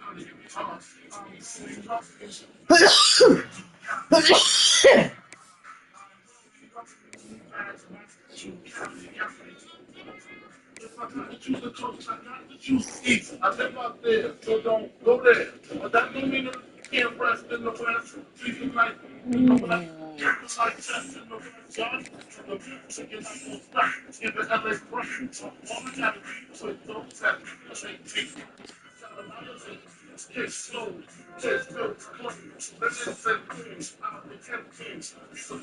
I live out there, so don't go there. But that don't mean that you can't rest in the West. Treat them like, chest in the West, John. The music is not going to stop. Give it LA breakfast. All we got to do is those that say, it's slow, it's built, let's just say, out the 10 teams. We have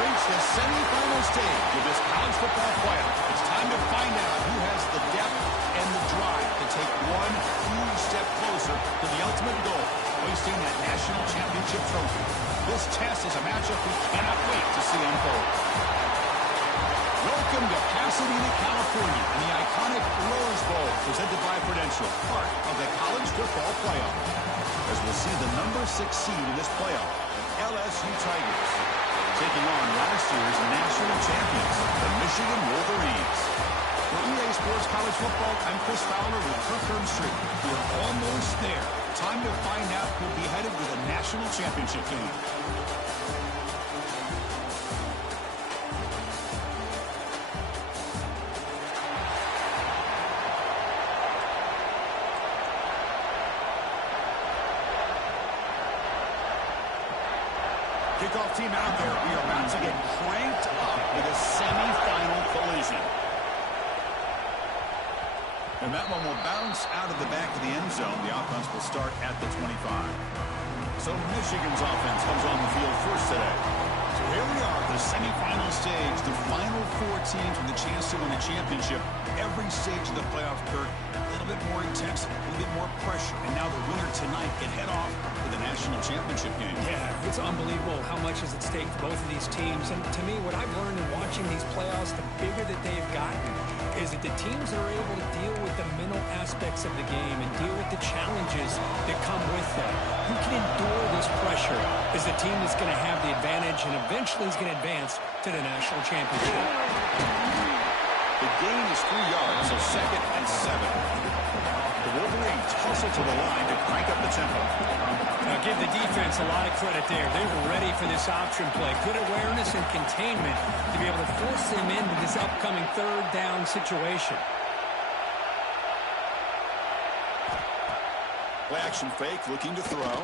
reached the semifinal stage of this college football playoff. It's time to find out who has the depth and the drive to take one huge step closer to the ultimate goal, hoisting that national championship trophy. This test is a matchup we cannot wait to see unfold. Welcome to Pasadena, California, and the iconic Rose Bowl, presented by Prudential, part of the college football playoff. As we'll see the number 6 seed in this playoff, the LSU Tigers, taking on last year's national champions, the Michigan Wolverines. For EA Sports College Football, I'm Chris Fowler with Kirk Herbstreit. We're almost there. Time to find out who'll be headed to the national championship game. Kickoff team out there. We are about to get cranked up with a semifinal collision. And that one will bounce out of the back of the end zone. The offense will start at the 25. So Michigan's offense comes on the field first today. So here we are, the semifinal stage, the final 4 teams with a chance to win a championship. Every stage of the playoffs, Kirk, a little bit more intense, a little bit more pressure. And now the winner tonight can head off to the national championship game. Yeah, it's unbelievable how much is at stake for both of these teams. And to me, what I've learned in watching these playoffs, the bigger that they've gotten, is that the teams that are able to deal with the mental aspects of the game and deal with the challenges that come with that, who can endure this pressure, is the team that's going to have the advantage and eventually is going to advance to the national championship. The gain is 3 yards, so 2nd and 7. The Wolverines hustle to the line to crank up the tempo. Now give the defense a lot of credit there. They were ready for this option play. Good awareness and containment to be able to force them into this upcoming 3rd down situation. Play action fake, looking to throw.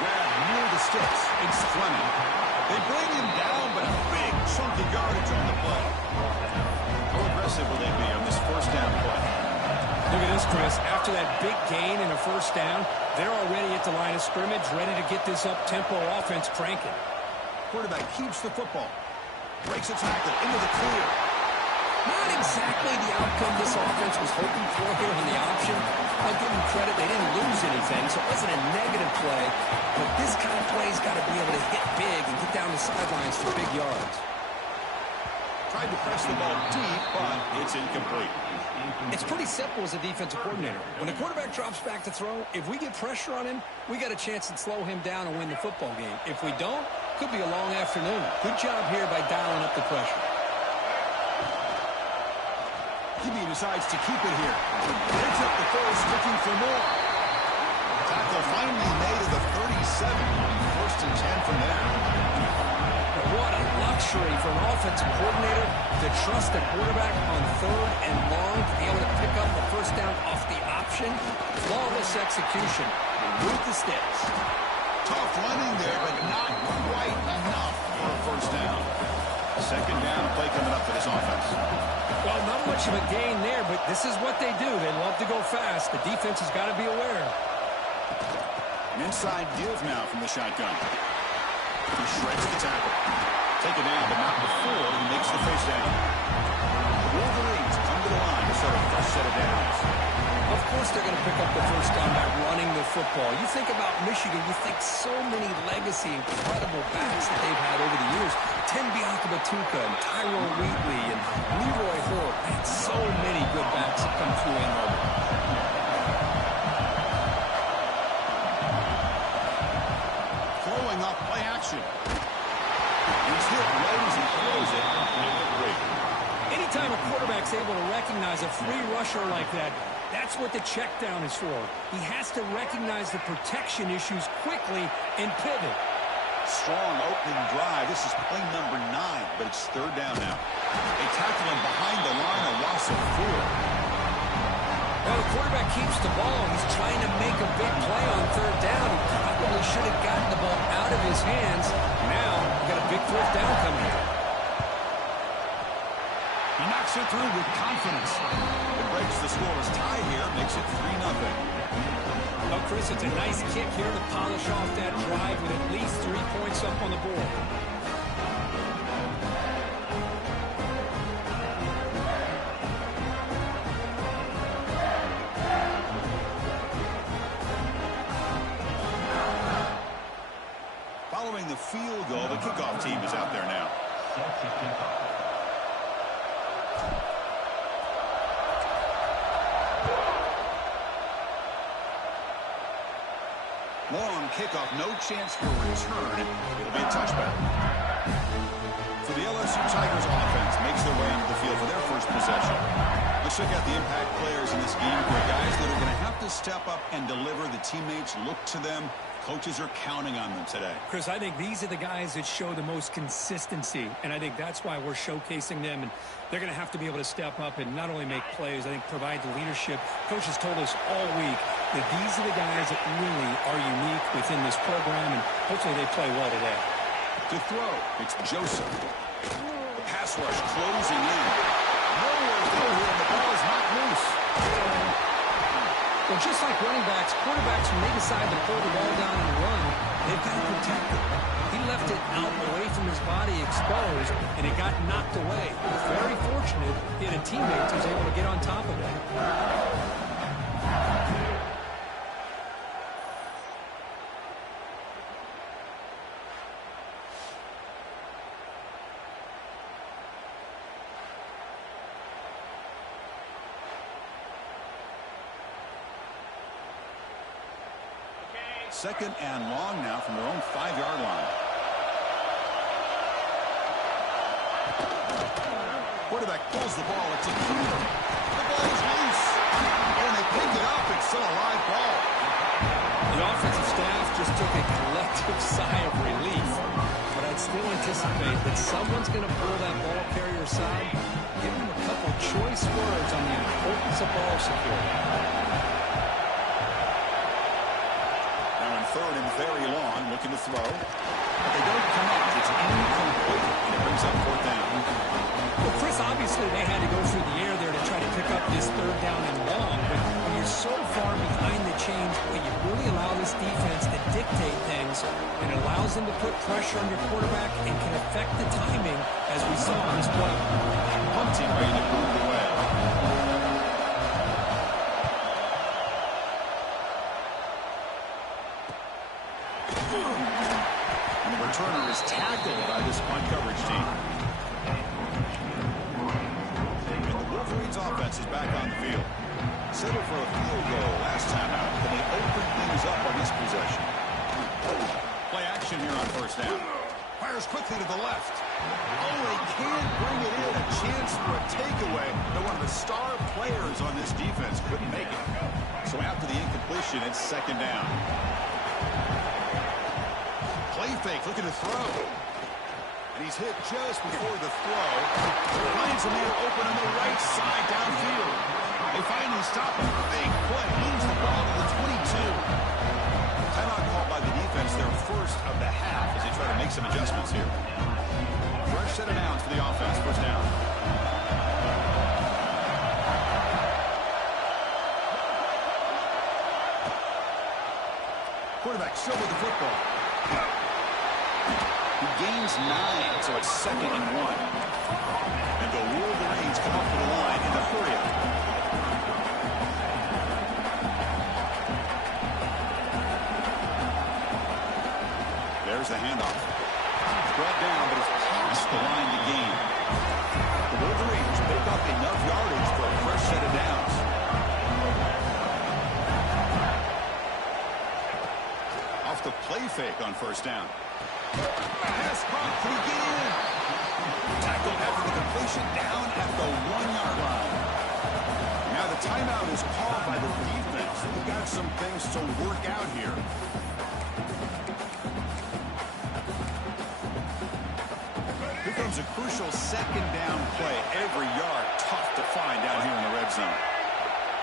Grab near the sticks. It's Fleming. They bring him down, but a big chunky yardage on the play. How aggressive will they be on this 1st down play? Look at this, Chris. After that big gain and a 1st down, they're already at the line of scrimmage, ready to get this up-tempo offense cranking. Quarterback keeps the football. Breaks a tackle into the clear. Not exactly the outcome this offense was hoping for here on the option. I'll give them credit. They didn't lose anything, so it wasn't a negative play. But this kind of play's got to be able to hit big and get down the sidelines for big yards. Tried to press the ball deep, but it's incomplete. It's pretty simple as a defensive coordinator. When the quarterback drops back to throw, if we get pressure on him, we got a chance to slow him down and win the football game. If we don't, could be a long afternoon. Good job here by dialing up the pressure. He decides to keep it here. Picks up the first, looking for more. Tackle finally made at the 37. 1st and 10 from there. What a luxury for an offensive coordinator to trust the quarterback on 3rd and long to be able to pick up the 1st down off the option. Flawless execution. Remove the sticks. Tough running there, but not quite enough for a 1st down. 2nd down play coming up for this offense. Well, not much of a gain there, but this is what they do. They love to go fast. The defense has got to be aware. An inside deals now from the shotgun. He shreds the tackle. Take it down, but not before he makes the 1st down. The Wolverines come to the line to start a fresh set of downs. Of course they're going to pick up the 1st down by running the football. You think about Michigan, you think so many legacy, incredible backs that they've had over the years. Tim Biakabatuka and Tyrone Wheatley and Leroy Hoare. Man, so many good backs that come through Ann Arbor. Throwing up play action. He's hit, runs, and throws it. Great. Anytime a quarterback's able to recognize a free rush pressure like that. That's what the check down is for. He has to recognize the protection issues quickly and pivot. Strong opening drive. This is play number 9, but it's third down now. They tackle him behind the line, a loss of 4. Well, the quarterback keeps the ball. He's trying to make a big play on third down. He probably should have gotten the ball out of his hands. Now, we've got a big fourth down coming. He knocks it through with confidence. It breaks the scoreless tie here, makes it 3-0. Well, Chris, it's a nice kick here to polish off that drive with at least 3 points up on the board. Following the field goal, the kickoff team is out there now. Long kickoff, no chance for a return. It'll be a touchback. So the LSU Tigers offense makes their way into the field for their first possession. Let's check out the impact players in this game. They're guys that are going to have to step up and deliver. The teammates look to them. Coaches are counting on them today. Chris, I think these are the guys that show the most consistency, and I think that's why we're showcasing them, and they're going to have to be able to step up and not only make plays, I think provide the leadership. Coach has told us all week that these are the guys that really are unique within this program, and hopefully they play well today. To throw, it's Joseph. The pass rush closing in. Nowhere to go here, and the ball is knocked loose. Well, just like running backs, quarterbacks, when they decide to pull the ball down and run, they've got to protect it. He left it out away from his body exposed, and it got knocked away. He was very fortunate he had a teammate who was able to get on top of it. Second and long now from their own 5-yard line. Quarterback pulls the ball. It's a key. The ball is loose. When they pick it up, it's still a live ball. The offensive staff just took a collective sigh of relief. But I'd still anticipate that someone's going to pull that ball carrier aside, give him a couple choice words on the importance of ball security. Third and very long, looking to throw. But they don't connect. It's incomplete, and it brings up fourth down. Well, Chris, obviously they had to go through the air there to try to pick up this third down and long, but when you're so far behind the chains, you really allow this defense to dictate things, and it allows them to put pressure on your quarterback and can affect the timing, as we saw on this play. Punting ready to move away. Returner is tackled by this punt coverage team. And the Wolverines offense is back on the field. Settled for a field goal last time out. Can they open things up on this possession? Play action here on first down. Fires quickly to the left. Oh, they can't bring it in. A chance for a takeaway. But one of the star players on this defense couldn't make it. So after the incompletion, it's second down. Play fake, looking to throw. And he's hit just before the throw. Finds a man open on the right side downfield. They finally stop him. Big play. Moves the ball to the 22. Timeout called by the defense, their first of the half, as they try to make some adjustments here. Fresh set of downs for the offense. First down. Quarterback still with the football. He gains 9, so it's second and 1. And the Wolverines come up to the line in the hurry-up. There's the handoff. Brought down, but it's past the line to gain. The Wolverines pick up enough yardage for a fresh set of downs. Off the play fake on first down. Pass caught. Can he get in? Tackled after the completion down at the 1-yard line. Now the timeout is called by the defense. We've got some things to work out here. Here comes a crucial second down play. Every yard tough to find down here in the red zone.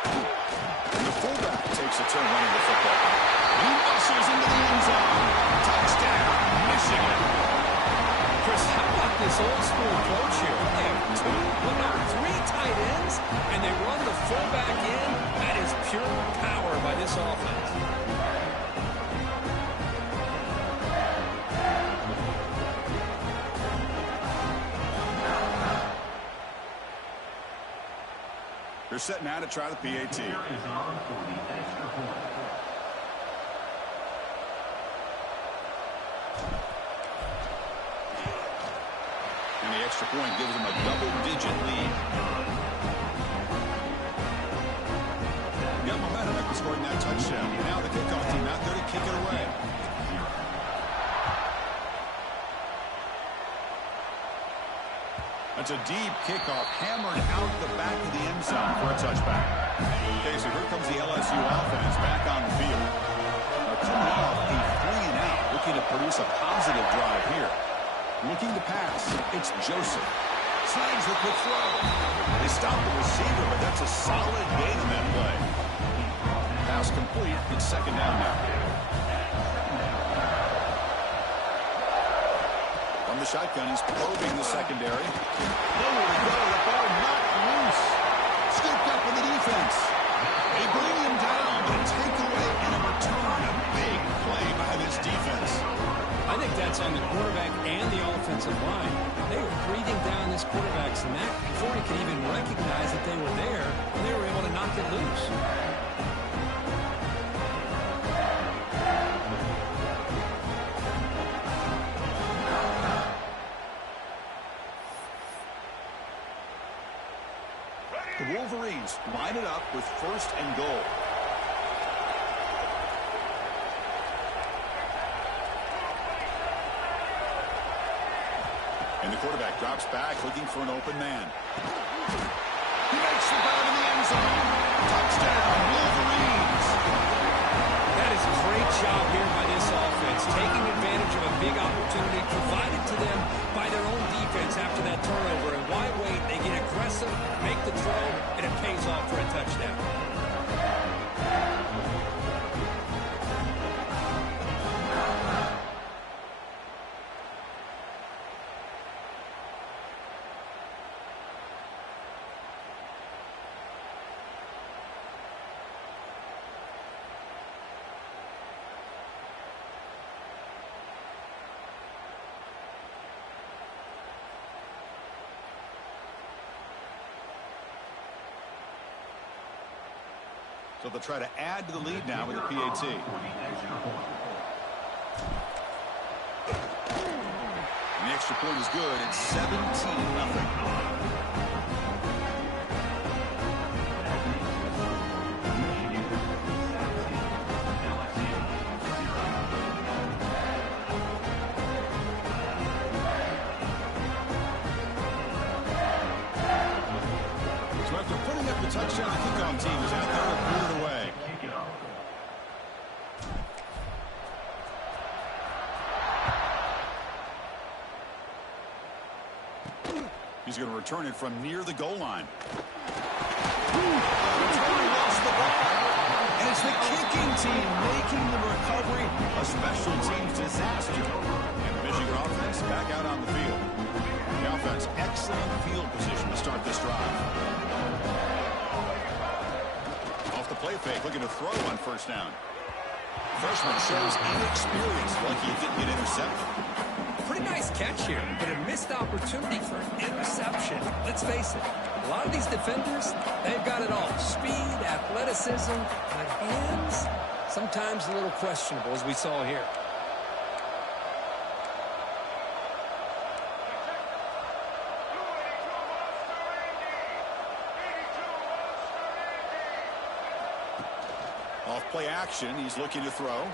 And the fullback takes a turn running the football. He rushes into the end zone. Touchdown, Michigan. Chris, how about this old school approach here? They have three tight ends, and they run the fullback in. That is pure power by this offense. They're set now to try the PAT. And the extra point gives them a double-digit lead. Got momentum after scoring that touchdown. Now the kickoff team out there to kick it away. That's a deep kickoff, hammered out the back of the end zone for a touchback. Okay, so here comes the LSU offense back on the field. They're coming off a 3-and-out, looking to produce a positive drive here. Looking to pass, it's Joseph. Slides the quick throw. They stop the receiver, but that's a solid gain on that play. Pass complete. It's second down now. From the shotgun, he's probing the secondary. Nowhere to go. The ball knocked loose. Scooped up in the defense. They bring him down. A takeaway and a return. A big play by this defense. I think that's on the quarterback and the offensive line. They were breathing down this quarterback's neck before he could even recognize that they were there, and they were able to knock it loose. The Wolverines line it up with first and goal. And the quarterback drops back, looking for an open man. He makes the grab in the end zone. Touchdown, Wolverines. That is a great job here by this offense, taking advantage of a big opportunity provided to them by their own defense after that turnover. And why wait? They get aggressive, make the throw, and it pays off for a touchdown. So they'll try to add to the lead now with the PAT. And the extra point is good. It's 17-0. So after putting up the touchdown, the kickoff team is out there to put it away. He's going to return it from near the goal line. Lost the ball. And it's the kicking team making the recovery a special teams disaster. And the Michigan offense back out on the field. The offense, excellent field position to start this drive. Off the play fake, looking to throw on first down. Freshman shows inexperience, lucky it didn't get intercepted. Pretty nice catch here, but a missed opportunity for an interception. Let's face it, a lot of these defenders, they've got it all. Speed, athleticism, but hands, sometimes a little questionable, as we saw here. Off play action, he's looking to throw.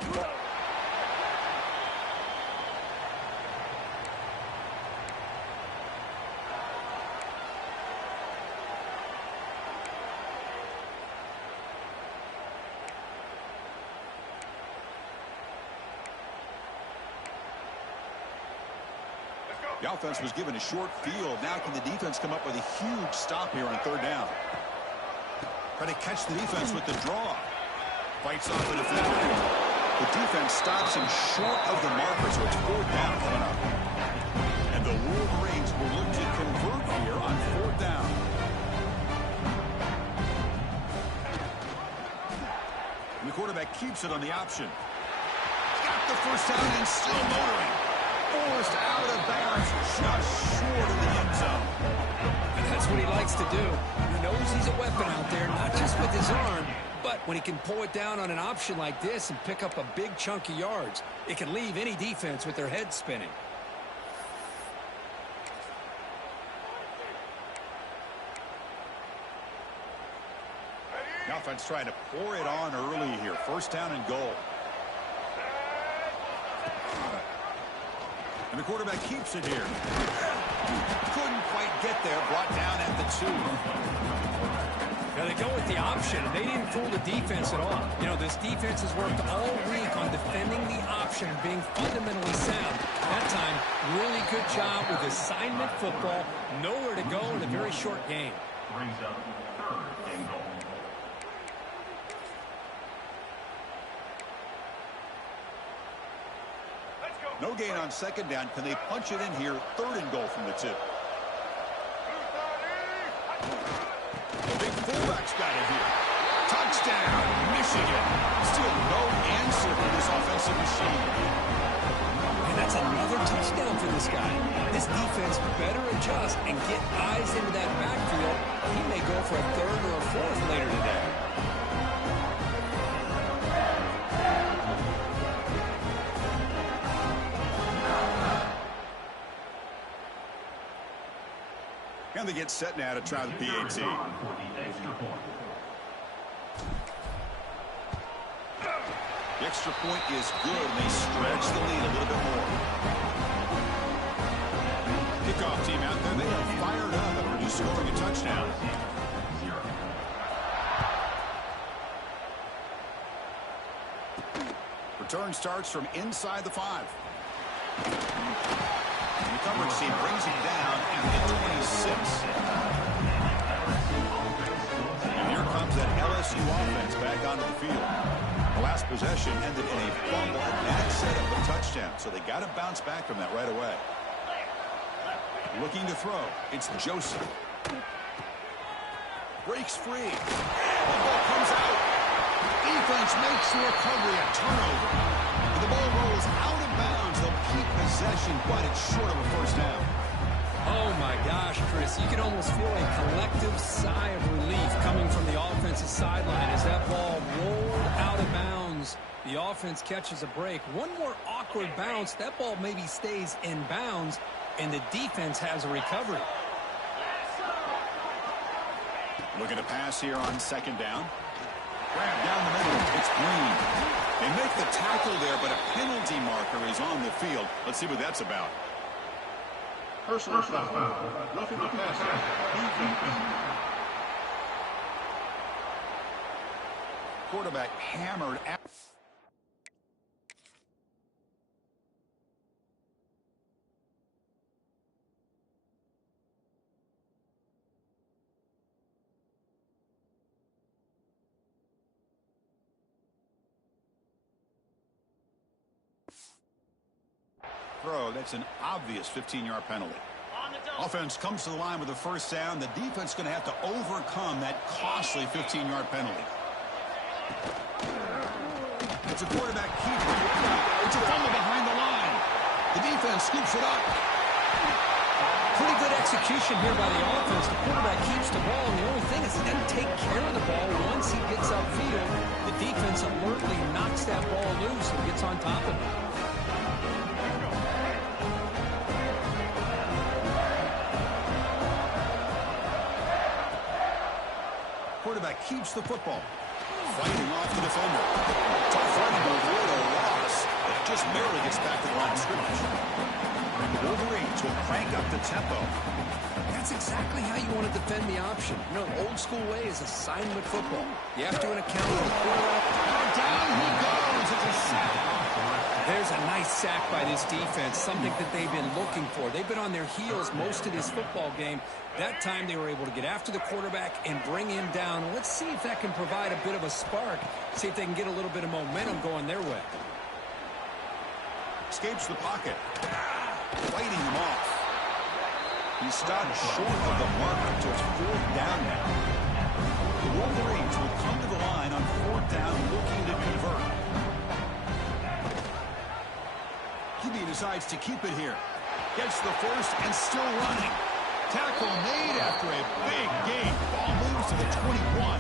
The offense was given a short field. Now can the defense come up with a huge stop here on third down? Try to catch the defense with the draw. Fights off the defender. The defense stops him short of the marker, so it's fourth down coming up. And the Wolverines will look to convert here on fourth down. And the quarterback keeps it on the option. Got the first down and still motoring. Forced out of bounds, just short of the end zone. And that's what he likes to do. He knows he's a weapon out there, not just with his arm, but when he can pull it down on an option like this and pick up a big chunk of yards, it can leave any defense with their head spinning. The offense trying to pour it on early here. First down and goal. And the quarterback keeps it here. Couldn't quite get there. Brought down at the 2. Now they go with the option. They didn't fool the defense at all. You know, this defense has worked all week on defending the option and being fundamentally sound. That time, really good job with assignment football. Nowhere to go in a very short game. Brings up third and goal. No gain on second down. Can they punch it in here? Third and goal from the 2. The big fullback's got it here. Touchdown, Michigan. Still no answer for this offensive machine. And that's another touchdown for this guy. This defense better adjust and get eyes into that backfield. He may go for a third or a fourth later today. And they get set now to try the PAT. The extra point is good, and they stretch the lead a little bit more. Kickoff team out there. They are fired up after just scoring a touchdown. Return starts from inside the 5. And the coverage team brings him down at the 26. And here comes that LSU offense back onto the field. The last possession ended in a fumble, and that set up a touchdown. So they got to bounce back from that right away. Looking to throw. It's Joseph. Breaks free. The ball comes out. Defense makes the recovery, a turnover. And the ball rolls out of bounds. They'll keep possession, but it's short of a first down. Oh, my gosh, Chris. You can almost feel a collective sigh of relief coming from the offensive sideline as that ball rolled out of bounds. The offense catches a break. One more awkward bounce. That ball maybe stays in bounds, and the defense has a recovery. Looking to pass here on second down. Grab down the middle. It's Green. They make the tackle there, but a penalty marker is on the field. Let's see what that's about. Personal foul. Roughing the passer. Quarterback hammered out. Throw. That's an obvious 15-yard penalty. Offense comes to the line with a first down. The defense going to have to overcome that costly 15-yard penalty. It's a quarterback keeper. It's a fumble behind the line. The defense scoops it up. Pretty good execution here by the offense. The quarterback keeps the ball, and the only thing is he doesn't take care of the ball once he gets upfield. The defense alertly knocks that ball loose and gets on top of it. Quarterback keeps the football. Fighting off the defender. Tough run to avoid a loss. But it just barely gets back to the line of scrimmage. Wolverines will crank up the tempo. That's exactly how you want to defend the option. You know, the old school way is assignment football. You have to account for the quarterback. Down he goes. It's a sack. There's a nice sack by this defense, something that they've been looking for. They've been on their heels most of this football game. That time they were able to get after the quarterback and bring him down. Let's see if that can provide a bit of a spark, see if they can get a little bit of momentum going their way. Escapes the pocket. Fighting him off. He stopped short of the marker, so it's 4th down now. The Wolverines will come to the line on 4th down looking to convert. QB decides to keep it here. Gets the first and still running. Tackle made after a big gain. Ball moves to the 21.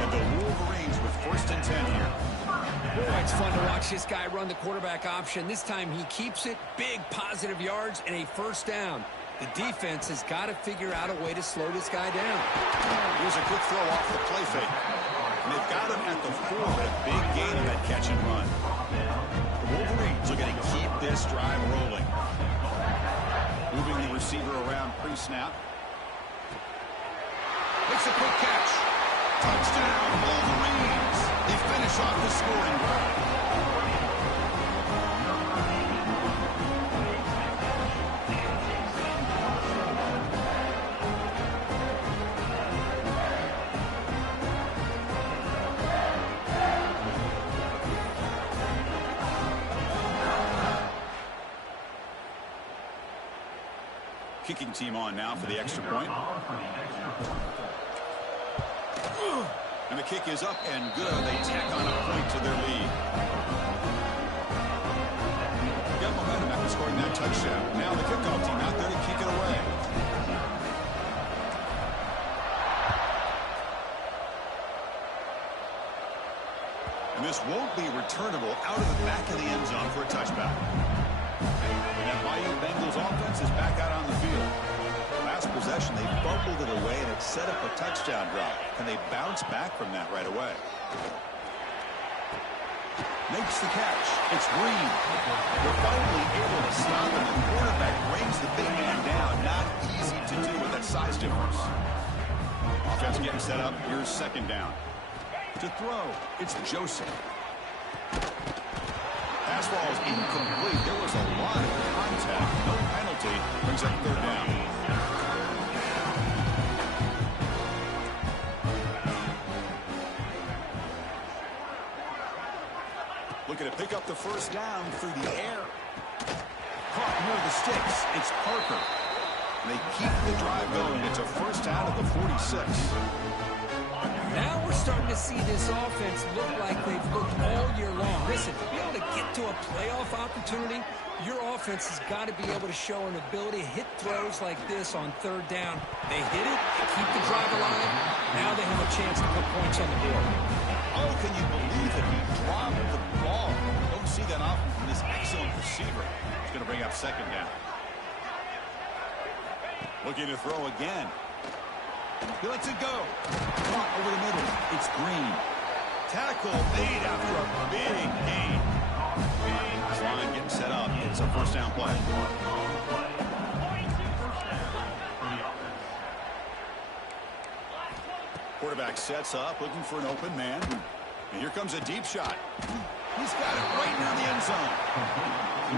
And the Wolverines with 1st and 10 here. Boy, it's fun to watch this guy run the quarterback option. This time he keeps it. Big positive yards and a 1st down. The defense has got to figure out a way to slow this guy down. Here's a quick throw off the play fake. And they've got him at the 4, but a big gain on that catch and run. The Wolverines are going to keep this drive rolling. Moving the receiver around pre-snap. Makes a quick catch. Touchdown, Wolverines. They finish off the scoring drive. Kicking team on now for the extra point. And the kick is up and good. They tack on a point to their lead. Got momentum after scoring that touchdown. Now the kickoff team out there to kick it away. And this won't be returnable out of the back of the end zone for a touchback. That Bayou Bengals offense is back out on the field. Last possession, they fumbled it away, and it set up a touchdown drive. Can they bounce back from that right away? Makes the catch. It's Green. They're finally able to stop him. The quarterback brings the big man down. Not easy to do with that size difference. Offense getting set up. Here's 2nd down. To throw, it's Joseph. Pass ball is incomplete. There was a lot of contact. No penalty. Brings up 3rd down. Looking to pick up the 1st down through the air. Caught near the sticks. It's Parker. They keep the drive going. It's a 1st down at the 46. Now we're starting to see this offense look like they've looked all year long. Listen, to be able to get to a playoff opportunity, your offense has got to be able to show an ability to hit throws like this on 3rd down. They hit it, they keep the drive alive. Now they have a chance to put points on the board. Oh, can you believe it? He dropped the ball. Don't see that often from this excellent receiver. He's going to bring up 2nd down. Looking to throw again. He lets it go. Caught over the middle. It's Green. Tackle made after a big gain. Line getting set up. It's a 1st down play. Quarterback sets up, looking for an open man. And here comes a deep shot. He's got it right near the end zone.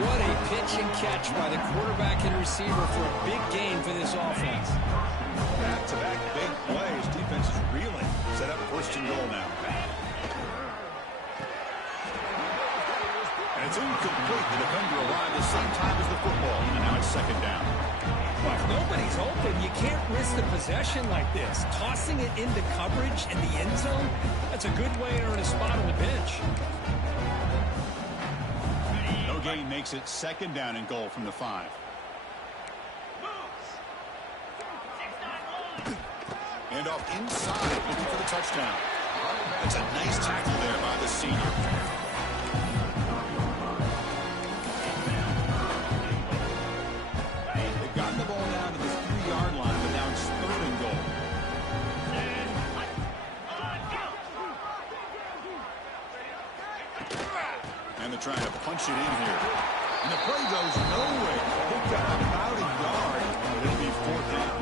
What a pitch and catch by the quarterback and receiver for a big gain for this offense. Back-to-back big plays. Defense is reeling. Set up 1st and goal now. And it's incomplete. The defender arrived the same time as the football. And now it's 2nd down. Well, if nobody's open, you can't risk the possession like this. Tossing it into coverage in the end zone, that's a good way to earn a spot on the bench. No gain makes it 2nd down and goal from the 5. And off inside, looking for the touchdown. That's a nice tackle there by the senior. They've gotten the ball down to the 3-yard line, but now it's 3rd and goal. And they're trying to punch it in here. And the play goes nowhere. Picked up about a yard, and it'll be 4th down.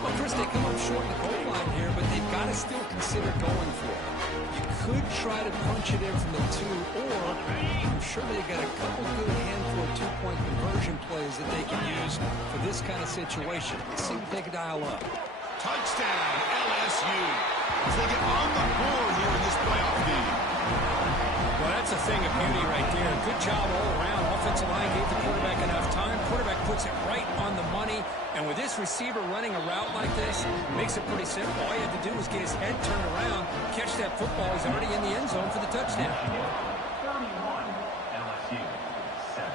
Well, Chris, they come up short in the goal line here, but they've got to still consider going for it. You could try to punch it in from the 2, or I'm sure they got a couple good handful of two-point conversion plays that they can use for this kind of situation. Let's see what they can dial up. Touchdown, LSU. As they get on the board here in this playoff game. Well, that's a thing of beauty right there. Good job all around. Offensive line gave the quarterback enough time. Quarterback puts it right on the money. And with this receiver running a route like this, it makes it pretty simple. All you have to do is get his head turned around, catch that football. He's already in the end zone for the touchdown. 31, LSU 7.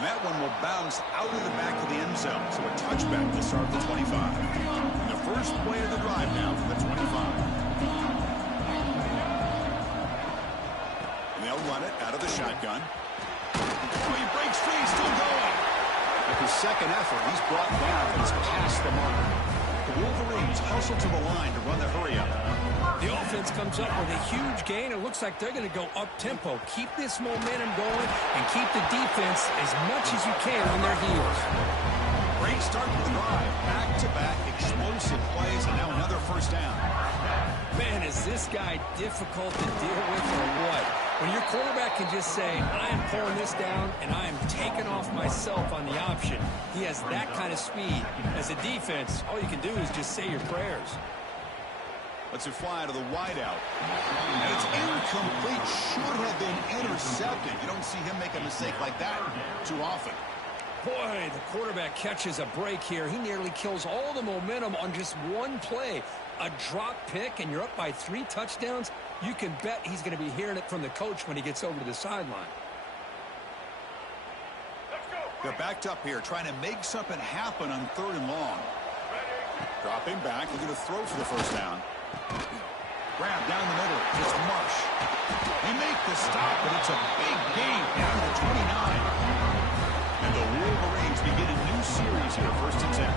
And that one will bounce out of the back of the end zone. So a touchback to start the 25. And the first play of the drive now for the 25. They'll run it out of the shotgun. Oh, he breaks free, still going. With his second effort, he's brought down and he's past the mark. The Wolverines hustle to the line to run the hurry-up. The offense comes up with a huge gain. It looks like they're going to go up-tempo. Keep this momentum going and keep the defense as much as you can on their heels. Great start to the drive. Back-to-back explosive plays, and now another first down. Man, is this guy difficult to deal with or what? When your quarterback can just say, I am pulling this down and I am taking off myself on the option, he has that kind of speed. As a defense, all you can do is just say your prayers. Let's it fly to the wideout. And it's incomplete. Should have been intercepted. You don't see him make a mistake like that too often. Boy, the quarterback catches a break here. He nearly kills all the momentum on just one play. A drop pick, and you're up by 3 touchdowns. You can bet he's going to be hearing it from the coach when he gets over to the sideline. They're backed up here, trying to make something happen on 3rd and long. Dropping back, looking to throw for the first down. Grab down the middle, just mush. They make the stop, but it's a big gain down to the 29. And the Wolverines begin a new series here, 1st and 10.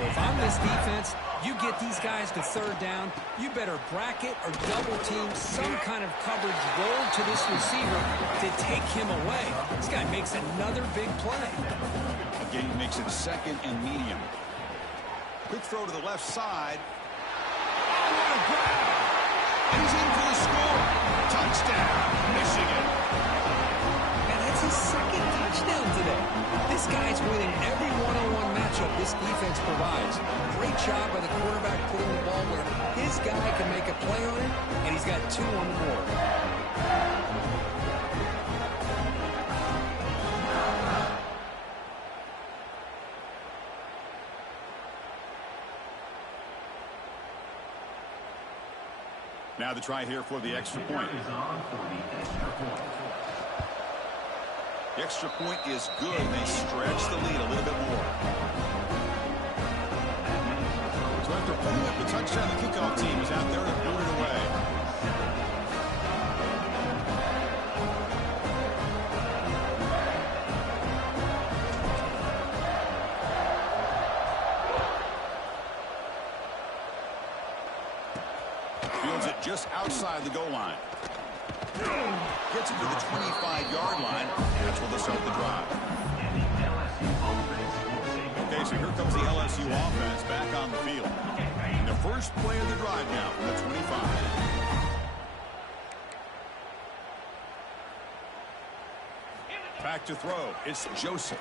Well, if I'm this defense, you get these guys to 3rd down, you better bracket or double team some kind of coverage roll to this receiver to take him away. This guy makes another big play. Again, he makes it 2nd and medium. Quick throw to the left side. Oh, what a grab! And he's in for the score. Touchdown, Michigan. And that's his 2nd touchdown today. This guy's winning every one-on-one matchup this defense provides. Great job by the quarterback putting the ball where his guy can make a play on it, and he's got 2 on the board. Now the try here for the extra point. The extra point is good. They stretch the lead a little bit more. So after putting up the touchdown, the kickoff team is out there to boot it away. Fields it just outside the goal line. Gets it to the 25-yard line. That's where they'll start the drive. Okay, so here comes the LSU offense back on the field. And the first play of the drive now from the 25. Back to throw. It's Joseph.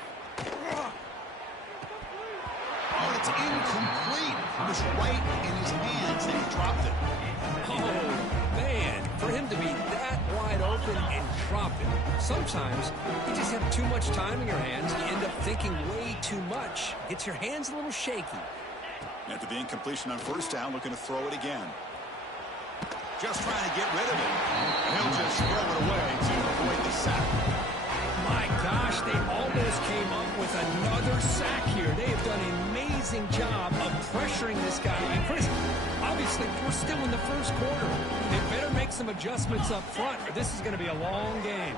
Oh, it's incomplete. It was right in his hands, and he dropped it. Oh, man, for him to be that wide open and drop it. Sometimes you just have too much time in your hands. You end up thinking way too much. Gets your hands a little shaky. After the incompletion on 1st down, looking to throw it again. Just trying to get rid of it. And he'll just throw it away to avoid the sack. My gosh, they almost came up with another sack here. They have done an amazing job of pressuring this guy. And Chris, obviously, we're still in the 1st quarter. They better make some adjustments up front, or this is going to be a long game.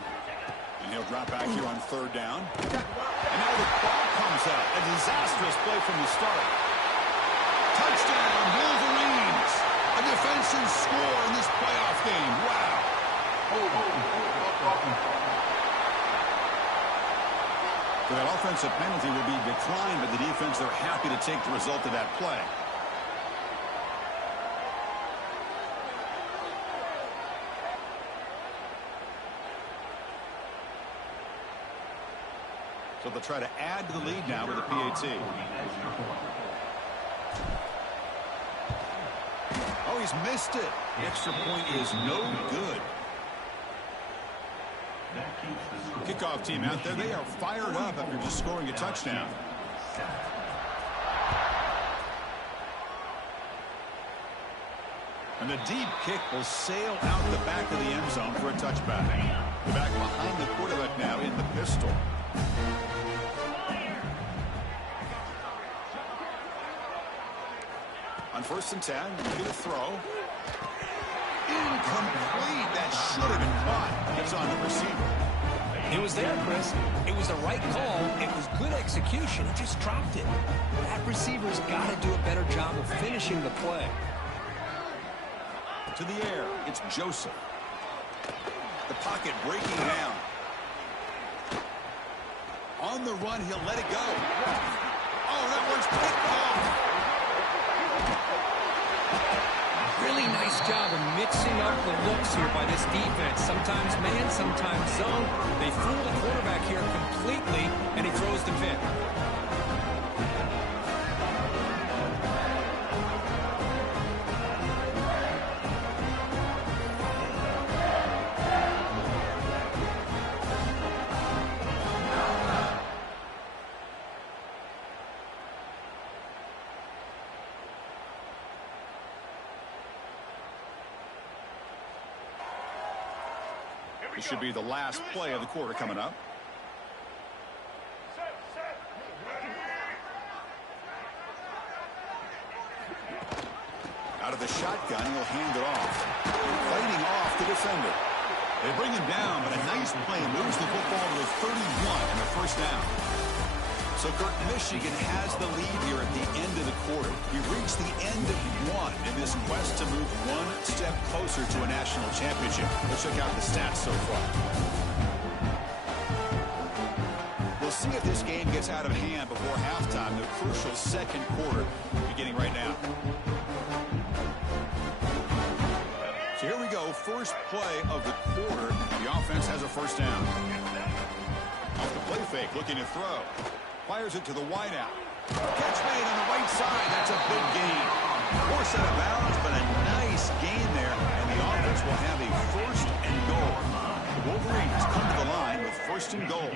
And he'll drop back here on 3rd down. And now the ball comes out. A disastrous play from the start. Touchdown, Wolverines. A defensive score in this playoff game. Wow. So that offensive penalty will be declined by the defense. They're happy to take the result of that play. So they'll try to add to the lead now with a PAT. Oh, he's missed it. The extra point is no good. Kickoff team out there, they are fired up after just scoring a touchdown. And the deep kick will sail out the back of the end zone for a touchback. The back behind the quarterback now in the pistol. On 1st and 10, get a throw. Incomplete. That should have been caught. Gets on the receiver. It was there, Chris. It was the right call. It was good execution. He just dropped it. That receiver's got to do a better job of finishing the play. To the air, it's Joseph. The pocket breaking down. On the run, he'll let it go. Oh, that one's picked off. Really nice job of mixing up the looks here by this defense. Sometimes man, sometimes zone. They fool the quarterback here completely, and he throws the pick. This should be the last play of the quarter coming up. Out of the shotgun, he'll hand it off. Fighting off the defender. They bring him down, but a nice play moves the football to the 31 and a first down. So, Kurt, Michigan has the lead here at the end of the quarter. We reached the end of one in this quest to move one step closer to a national championship. Let's check out the stats so far. We'll see if this game gets out of hand before halftime, the crucial second quarter beginning right now. So here we go, first play of the quarter. The offense has a first down. Off the play fake, looking to throw. Fires it to the wideout. Catch made on the right side. That's a big gain. Force out of bounds, but a nice gain there. And the offense will have a first and goal. The Wolverines come to the line with first and goal.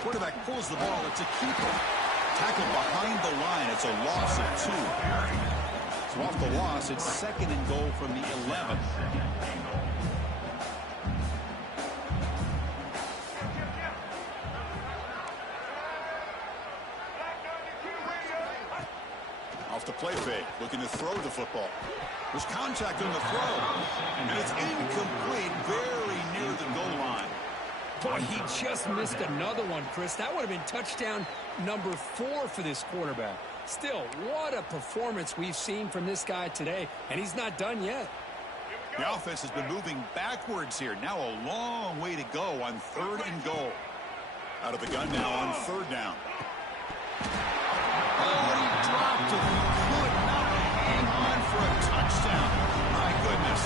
Quarterback pulls the ball. It's a keeper. Tackle behind the line. It's a loss of 2. So off the loss, it's second and goal from the 11. Off the play fake, looking to throw the football. There's contact on the throw, and it's incomplete, very near the goal line. Boy, he just missed another one, Chris. That would have been touchdown number 4 for this quarterback. Still, what a performance we've seen from this guy today, and he's not done yet. The offense has been moving backwards here. Now a long way to go on 3rd and goal. Out of the gun now on 3rd down. Oh, he dropped it. He could not hang on for a touchdown. My goodness.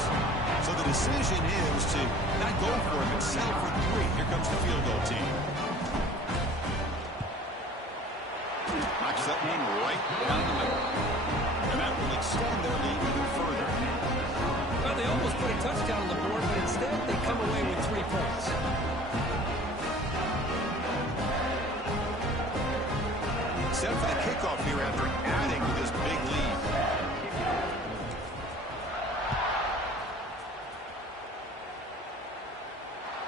So the decision is to not go for it, but settle for 3. Here comes the field goal team. Knocks that one right down the middle. And that will extend their lead even further. Well, they almost put a touchdown on the board, but instead they come away with 3 points. Set for the kickoff here after adding to this big lead.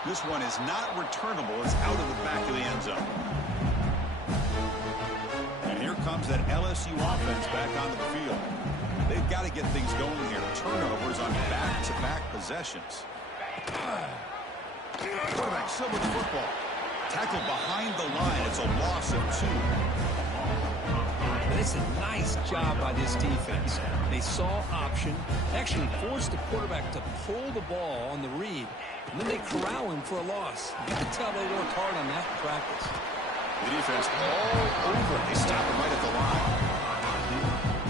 This one is not returnable. It's out of the back of the end zone. And here comes that LSU offense back onto the field. They've got to get things going here. Turnovers on back-to-back possessions. Quarterback still with the football. Tackle behind the line. It's a loss of 2. It's a nice job by this defense. They saw option, actually forced the quarterback to pull the ball on the read, and then they corral him for a loss. You can tell they worked hard on that in practice. The defense all over. They stop him right at the line.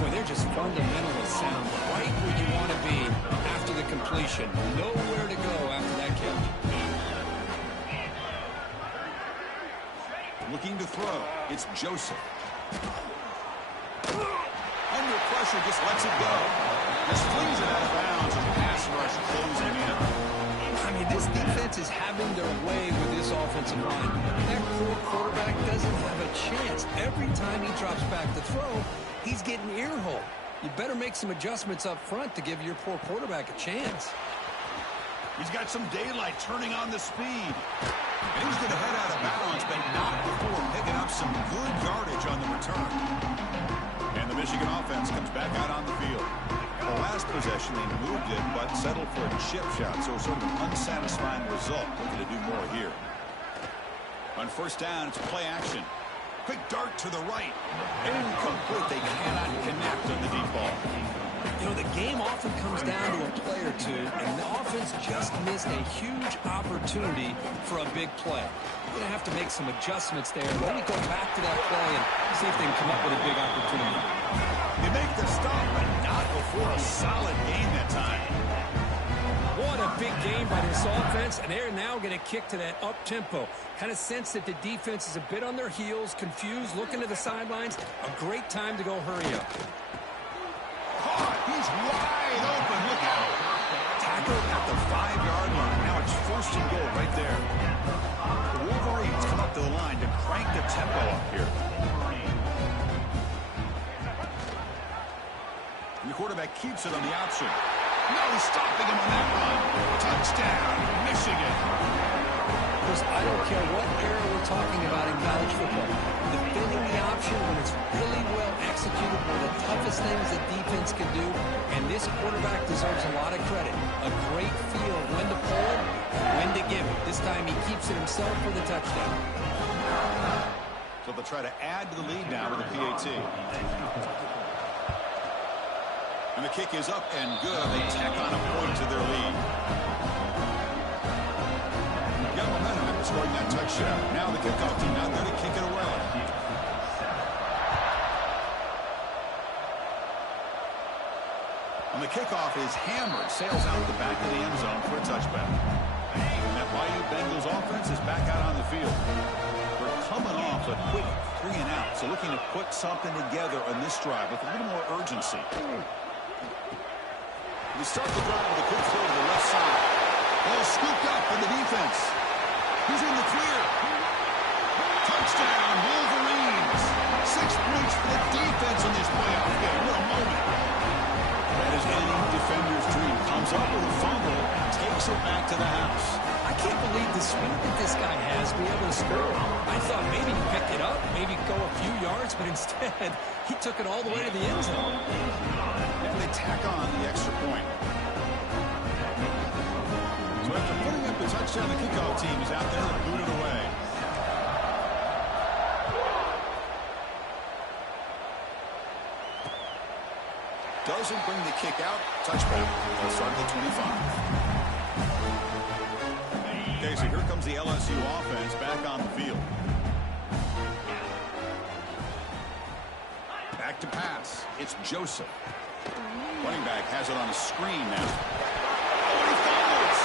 Boy, they're just fundamentally sound. Right where you want to be after the completion. Nowhere to go after that catch. Looking to throw. It's Joseph. Under pressure, just lets it go. Just flings it out of bounds. And pass rush closing in. I mean, this defense is having their way with this offensive line. That poor quarterback doesn't have a chance. Every time he drops back to throw, he's getting ear-holed. You better make some adjustments up front to give your poor quarterback a chance. He's got some daylight turning on the speed. And he's going to head out of bounds, but not before picking up some good yardage on the return. And the Michigan offense comes back out on the field. The last possession, they moved it, but settled for a chip shot, so sort of an unsatisfying result. Looking to do more here. On first down, it's play action. Quick dart to the right. Incomplete. They cannot connect on the deep ball. You know, the game often comes down to a play or two, and the offense just missed a huge opportunity for a big play. They're going to have to make some adjustments there. Maybe go back to that play and see if they can come up with a big opportunity. They make the stop, but not before a solid gain that time. What a big game by this offense, and they're now going to kick to that up-tempo. Kind of sense that the defense is a bit on their heels, confused, looking to the sidelines. A great time to go hurry up. He's wide open. Look out. Tackle at the 5-yard line. Now it's first and goal right there. The Wolverines come up to the line to crank the tempo up here. And the quarterback keeps it on the option. No stopping him on that run. Touchdown, Michigan. Chris, I don't care what era we're talking about in college football. Defending the option when it's really well executed, one of the toughest things that defense can do, and this quarterback deserves a lot of credit. A great feel when to pull it and when to give it. This time he keeps it himself for the touchdown. So they'll try to add to the lead now with a PAT. And the kick is up and good. They tack on a point to their lead. Got momentum after scoring that touchdown. Now the kickoff team out there to kick it away. And the kickoff is hammered. Sails out the back of the end zone for a touchback. And that Bayou Bengals offense is back out on the field. They're coming off a quick 3-and-out. So looking to put something together on this drive with a little more urgency. We start the drive with a quick throw to the left side. Ball scooped up in the defense. He's in the clear. Touchdown, Wolverines. 6 points for the defense in this playoff game. What a moment. That is any defender's dream. Comes up with a fumble, takes it back to the house. I can't believe the speed that this guy has to be able to score. I thought maybe he picked it up, maybe go a few yards, but instead he took it all the way to the end zone. And they tack on the extra point. So after putting up the touchdown, the kickoff team is out there to boot it away. Doesn't bring the kick out. Touchback. They'll start at the 25. Okay, so here comes the LSU offense back on the field. Back to pass. It's Joseph. Running back has it on a screen now. Oh, he fumbles.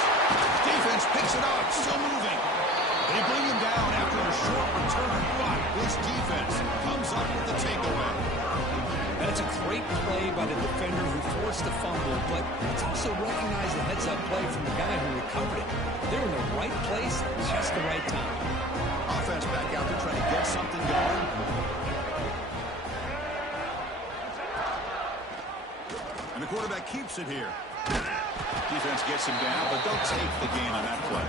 Defense picks it up. Still moving. They bring him down after a short return, but this defense comes up with the takeaway. That's a great play by the defender who forced the fumble, but it's also recognized the heads-up play from the guy who recovered it. They're in the right place at just the right time. Offense back out there trying to get something going. And the quarterback keeps it here. Defense gets him down, but don't take the gain on that play.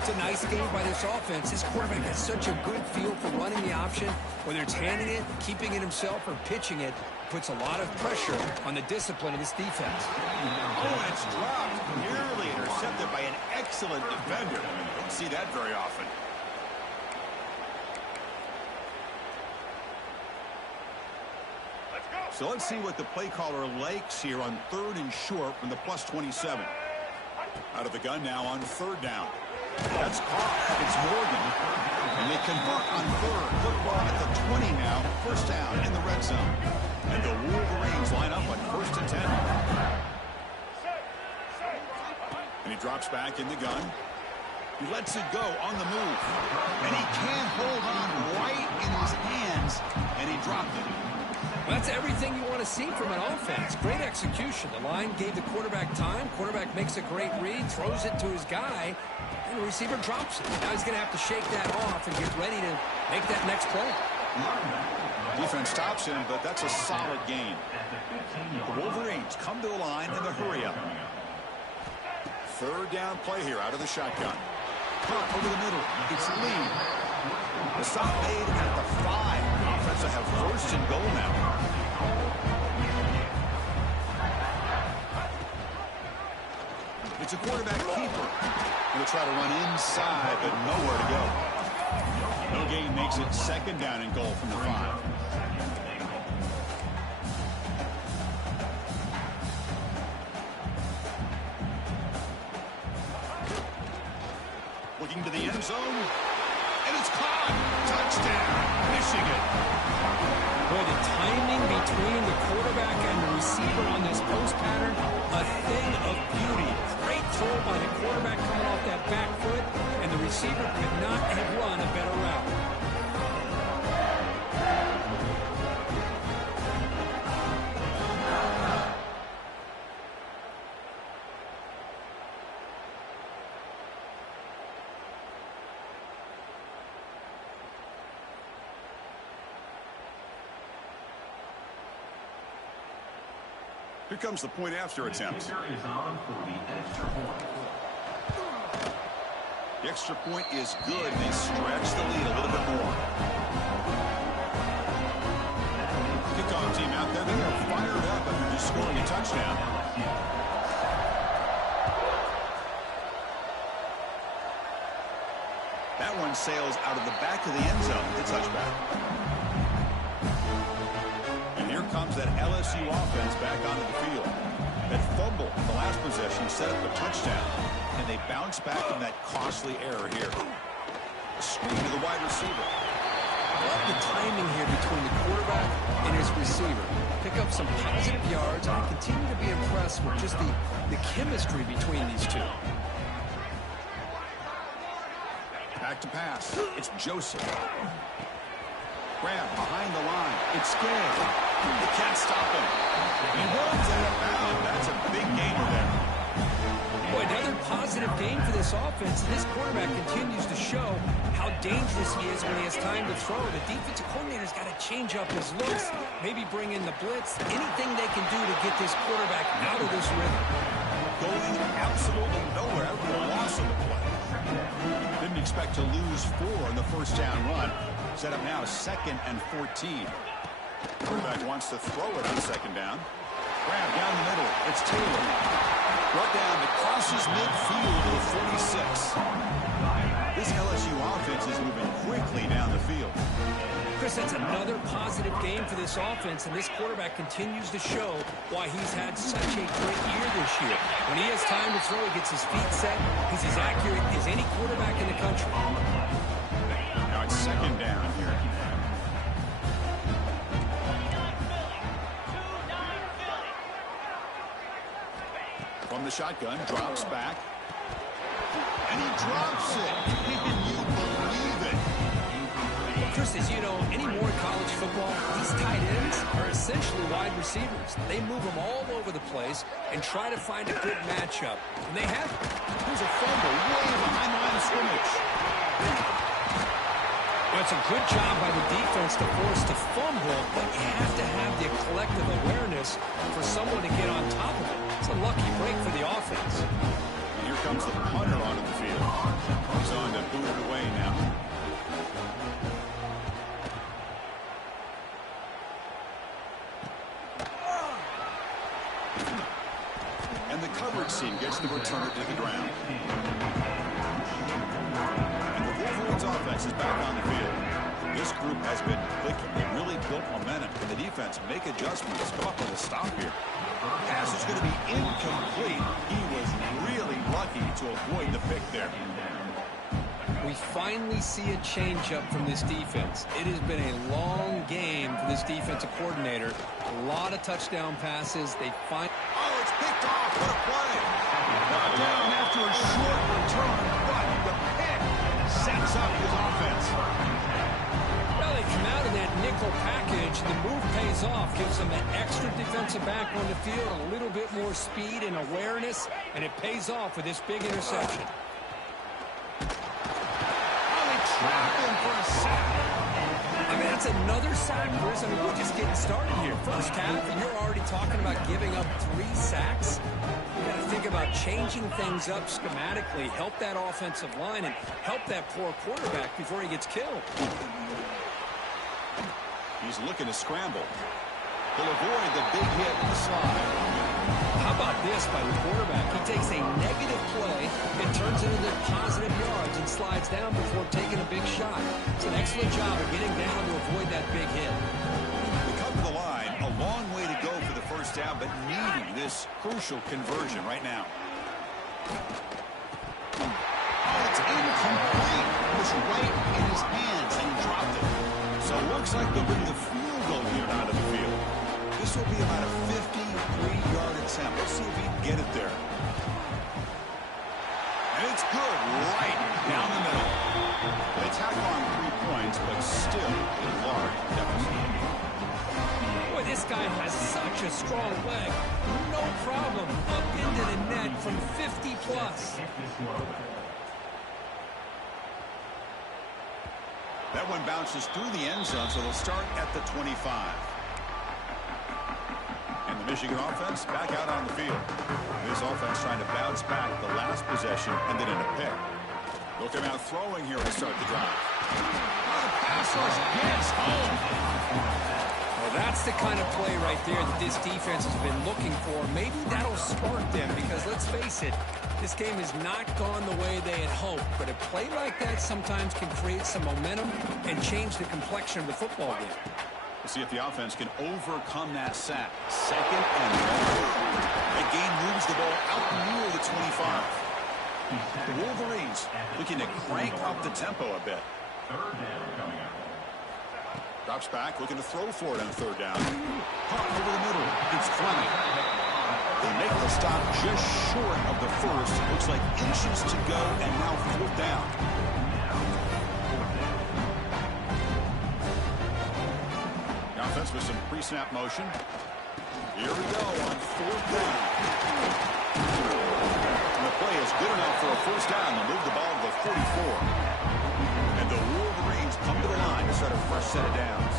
It's a nice game by this offense. This quarterback has such a good feel for running the option. Whether it's handing it, keeping it himself, or pitching it, puts a lot of pressure on the discipline of this defense. Oh, and it's dropped. Nearly intercepted by an excellent defender. You don't see that very often. So let's see what the play caller likes here on 3rd and short from the plus 27. Out of the gun now on 3rd down. That's caught. It's Morgan. And they convert on 3rd. Football at the 20 now. 1st down in the red zone. And the Wolverines line up on 1st and 10. And he drops back in the gun. He lets it go on the move. And he can't hold on right in his hands, and he dropped it. Well, that's everything you want to see from an offense. Great execution. The line gave the quarterback time. Quarterback makes a great read, throws it to his guy, and the receiver drops it. Now he's going to have to shake that off and get ready to make that next play. Defense stops him, but that's a solid gain. The Wolverines come to the line in the hurry-up. Third down play here out of the shotgun. Punt over the middle. It's Lee. The stop made at the 5. The offense will have first and goal now. It's a quarterback keeper. Going to try to run inside, but nowhere to go. No gain makes it second down and goal from the 5. Looking to the end zone, and it's caught. Touchdown, Michigan. Boy, the timing between the quarterback and the receiver on this post pattern, a thing of beauty. Great throw by the quarterback coming off that back foot, and the receiver could not have run a better route. Here comes the point after attempt. The extra point is good. They stretch the lead a little bit more. Kickoff team out there. They are fired up after just scoring a touchdown. That one sails out of the back of the end zone. The touchback. Here comes that LSU offense back onto the field. That fumble in the last possession set up a touchdown, and they bounce back from that costly error here. Screen to the wide receiver. I love the timing here between the quarterback and his receiver. Pick up some positive yards, and I continue to be impressed with just the chemistry between these two. Back to pass. It's Joseph. Grab behind the line. It's Skaggs. You can't stop him. He runs out of bounds. That's a big gainer there. Boy, another positive game for this offense. This quarterback continues to show how dangerous he is when he has time to throw. The defensive coordinator's got to change up his looks, maybe bring in the blitz, anything they can do to get this quarterback out of this rhythm. Going absolutely nowhere after the loss of the play. Didn't expect to lose 4 in the first down run. Set up now 2nd and 14. Quarterback wants to throw it on 2nd down. Grab down the middle. It's Taylor. Brought down that crosses midfield to the 46. This LSU offense is moving quickly down the field. Chris, that's another positive game for this offense, and this quarterback continues to show why he's had such a great year this year. When he has time to throw, he gets his feet set. He's as accurate as any quarterback in the country. Now it's 2nd down here. From the shotgun, drops back. And he drops it. Can you believe it? Well, Chris, as you know, anymore in college football, these tight ends are essentially wide receivers. They move them all over the place and try to find a good matchup. And they have. Here's a fumble way behind the line of scrimmage. Well, it's a good job by the defense to force the fumble, but you have to have the collective awareness for someone to get on top of it. It's a lucky break for the offense. And here comes the punter onto the field. He's on to boot it away now. And the coverage team gets the returner to the ground. And the Wolverines offense is back on the field. This group has been clicking. They really built momentum. Can the defense make adjustments? Come up with a stop here. Pass is going to be incomplete. He was really lucky to avoid the pick there. We finally see a change-up from this defense. It has been a long game for this defensive coordinator. A lot of touchdown passes. They find. Oh, it's picked off. What a play. Down after after a short return, but the pick sets up his offense. Well, they come out in that nickel package. The move pays off, gives them that extra defensive back on the field, a little bit more speed and awareness, and it pays off with this big interception. Oh, they trapped him for a sack. I mean, that's another sack, Chris. I mean, we're just getting started here. First half, and you're already talking about giving up 3 sacks. You got to think about changing things up schematically, help that offensive line, and help that poor quarterback before he gets killed. He's looking to scramble. He'll avoid the big hit with the slide. How about this by the quarterback? He takes a negative play and turns it into positive yards and slides down before taking a big shot. It's an excellent job of getting down to avoid that big hit. We come to the line. A long way to go for the first down, but needing this crucial conversion right now. Oh, it's incomplete. It was right in his hands, and he dropped it. So it looks like they'll bring the field goal here out of the field. This will be about a 53-yard attempt. Let's see if he can get it there. And it's good right down the middle. They tack on 3 points, but still a large deficit. Boy, this guy has such a strong leg. No problem up into the net from 50-plus. That one bounces through the end zone, so they'll start at the 25. And the Michigan offense back out on the field. This offense trying to bounce back the last possession and then in a pick. They'll come out throwing here to start the drive. Oh, the pass rush gets home. Well, that's the kind of play right there that this defense has been looking for. Maybe that'll spark them because, let's face it, this game has not gone the way they had hoped. But a play like that sometimes can create some momentum and change the complexion of the football game. We'll see if the offense can overcome that sack. Second and 1. The game moves the ball out near the 25. The Wolverines looking to crank up the tempo a bit. Drops back, looking to throw for it on 3rd down. Pop over the middle. It's Fleming. They make the stop just short of the first. Looks like inches to go, and now 4th down. The offense with some pre-snap motion. Here we go on 4th down. And the play is good enough for a first down. They'll move the ball to the 44. And the Wolverines come to the line to start a fresh set of downs.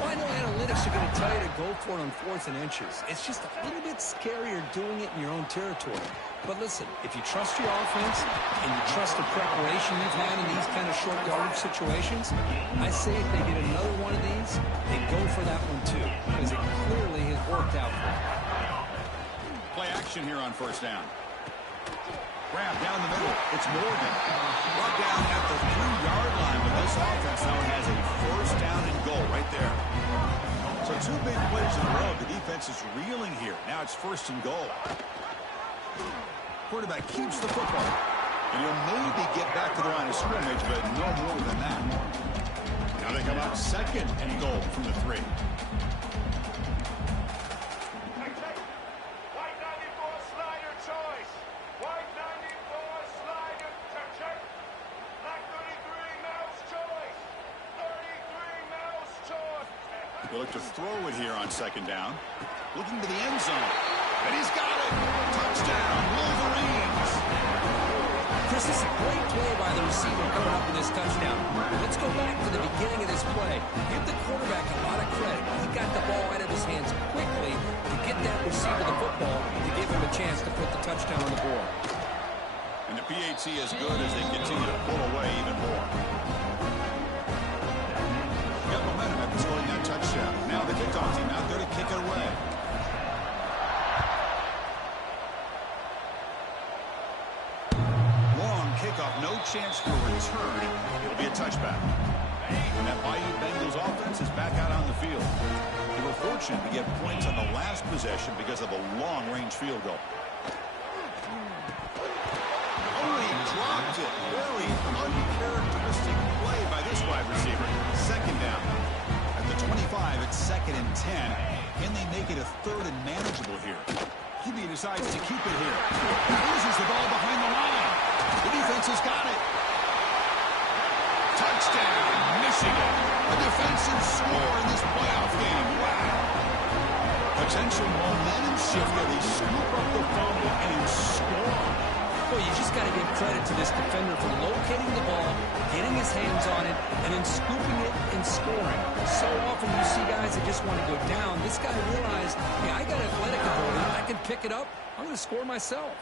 Well, I know analytics are going to tell you to go for it on 4th and inches. It's just a little bit scarier doing it in your own territory. But listen, if you trust your offense and you trust the preparation you've had in these kind of short yardage situations, I say if they get another one of these, they go for that one too, because it clearly has worked out for them. Play action here on 1st down. Grab down the middle. It's Morgan. Brought down at the 3-yard line, but this offense now has a 1st down and goal right there. So 2 big plays in a row. The defense is reeling here. Now it's 1st and goal. Quarterback keeps the football. And he'll maybe get back to the line of scrimmage, but no more than that. Now they come out 2nd and goal from the 3. They look to throw it here on 2nd down. Looking to the end zone. And he's got it. Touchdown, Wolverines. Chris, this is a great play by the receiver coming up with this touchdown. Let's go back to the beginning of this play. Give the quarterback a lot of credit. He got the ball out of his hands quickly to get that receiver the football to give him a chance to put the touchdown on the board. And the PAT is good as they continue to pull away even more. Got momentum after scoring that touchdown. Now the kickoff team out there to kick it away. Long kickoff, no chance for a return. It'll be a touchback. And that Bayou Bengals offense is back out on the field. They were fortunate to get points on the last possession because of a long-range field goal. Oh, he dropped it. Very uncharacteristic play by this wide receiver. 2nd down. At the 25, it's 2nd and 10. Can they make it a 3rd and manageable here? QB decides to keep it here. Loses the ball behind the line. The defense has got it. Touchdown, Michigan. A defensive score in this playoff game. Wow. Potential momentum shift there. They scoop up the fumble and score. Well, you just got to give credit to this defender for locating the ball, getting his hands on it, and then scooping it and scoring. So often you see guys that just want to go down. This guy realized, yeah, I got athletic ability. I can pick it up. I'm going to score myself.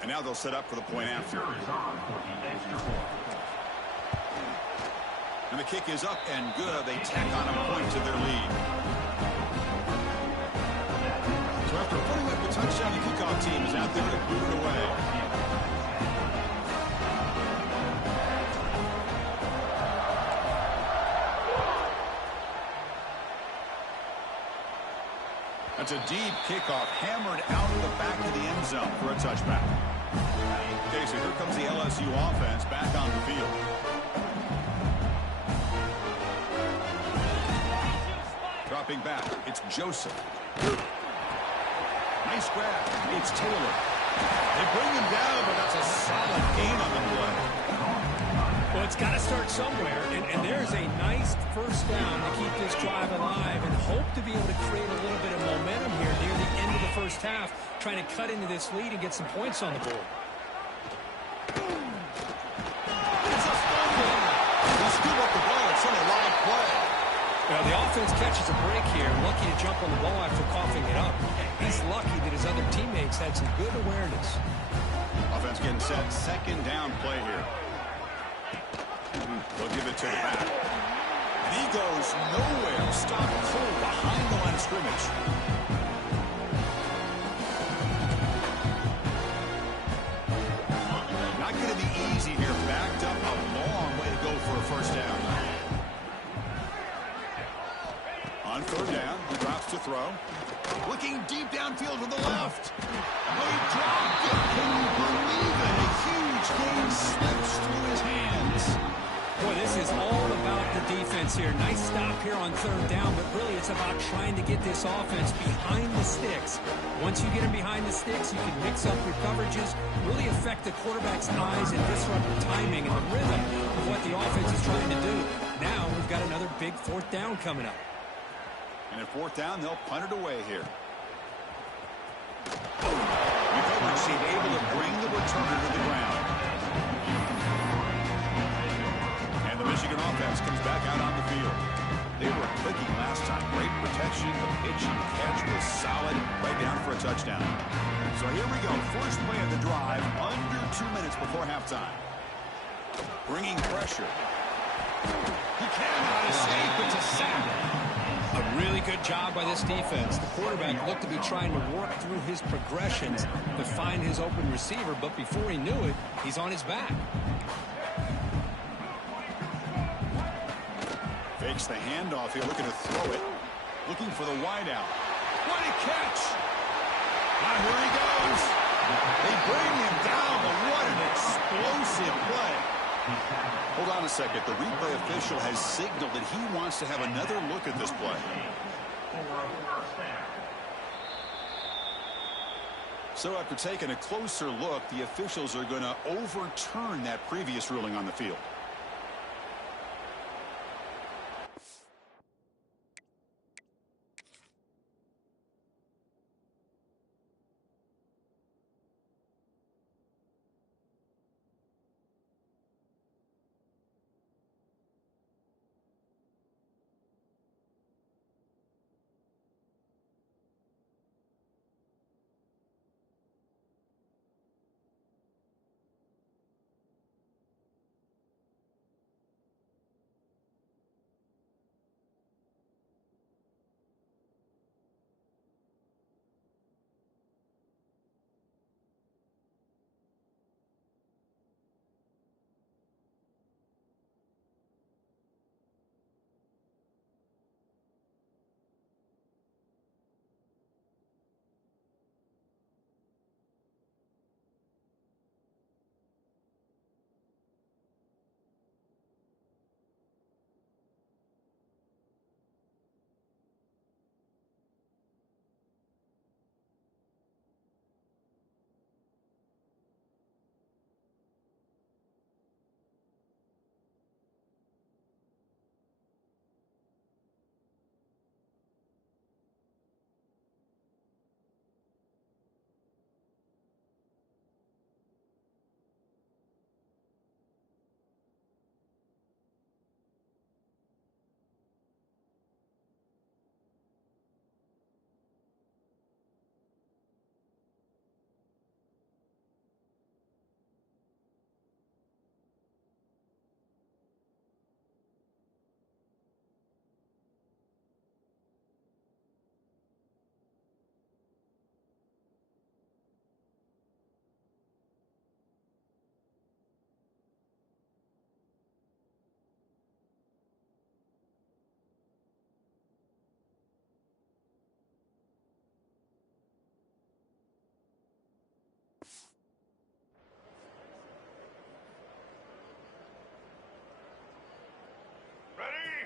And now they'll set up for the point after. And the kick is up and good. They tack on a point to their lead. So after putting up a touchdown, the kickoff team is out there to boot it away. That's a deep kickoff, hammered out of the back of the end zone for a touchback. Okay, so here comes the LSU offense back on the field. Dropping back, it's Joseph. Nice grab, it's Taylor. They bring him down, but that's a solid gain on the play. Well, it's got to start somewhere, and there's a nice first down to keep this drive alive and hope to be able to create a little bit of momentum here near the end of the first half, trying to cut into this lead and get some points on the board. It's a fumble. They scoop up the ball. It's in a long play. Well, the offense catches a break here, lucky to jump on the ball after coughing it up. He's lucky that his other teammates had some good awareness. Offense getting set. Second down play here. They'll give it to the back. And he goes nowhere. Stopped cold behind the line of scrimmage. Not going to be easy here. Backed up a long way to go for a first down. On third down, he drops to throw. Looking deep downfield to the left. Oh, he dropped it. Can you believe it? A huge gain slips through his hands. Boy, this is all about the defense here. Nice stop here on third down, but really it's about trying to get this offense behind the sticks. Once you get them behind the sticks, you can mix up your coverages, really affect the quarterback's eyes and disrupt the timing and the rhythm of what the offense is trying to do. Now we've got another big fourth down coming up. And at fourth down, they'll punt it away here. The coverage team able to bring the returner to the ground. And the Michigan offense comes back out on the field. They were clicking last time. Great protection. The pitch and catch was solid. Right down for a touchdown. So here we go. First play of the drive. Under 2 minutes before halftime. Bringing pressure. He cannot escape. It's a sack. A really good job by this defense. The quarterback looked to be trying to work through his progressions to find his open receiver, but before he knew it, he's on his back. Fakes the handoff here, looking to throw it. Looking for the wideout. What a catch! Now here he goes. They bring him down, but what an explosive play. Hold on a second. The replay official has signaled that he wants to have another look at this play. So after taking a closer look, the officials are going to overturn that previous ruling on the field.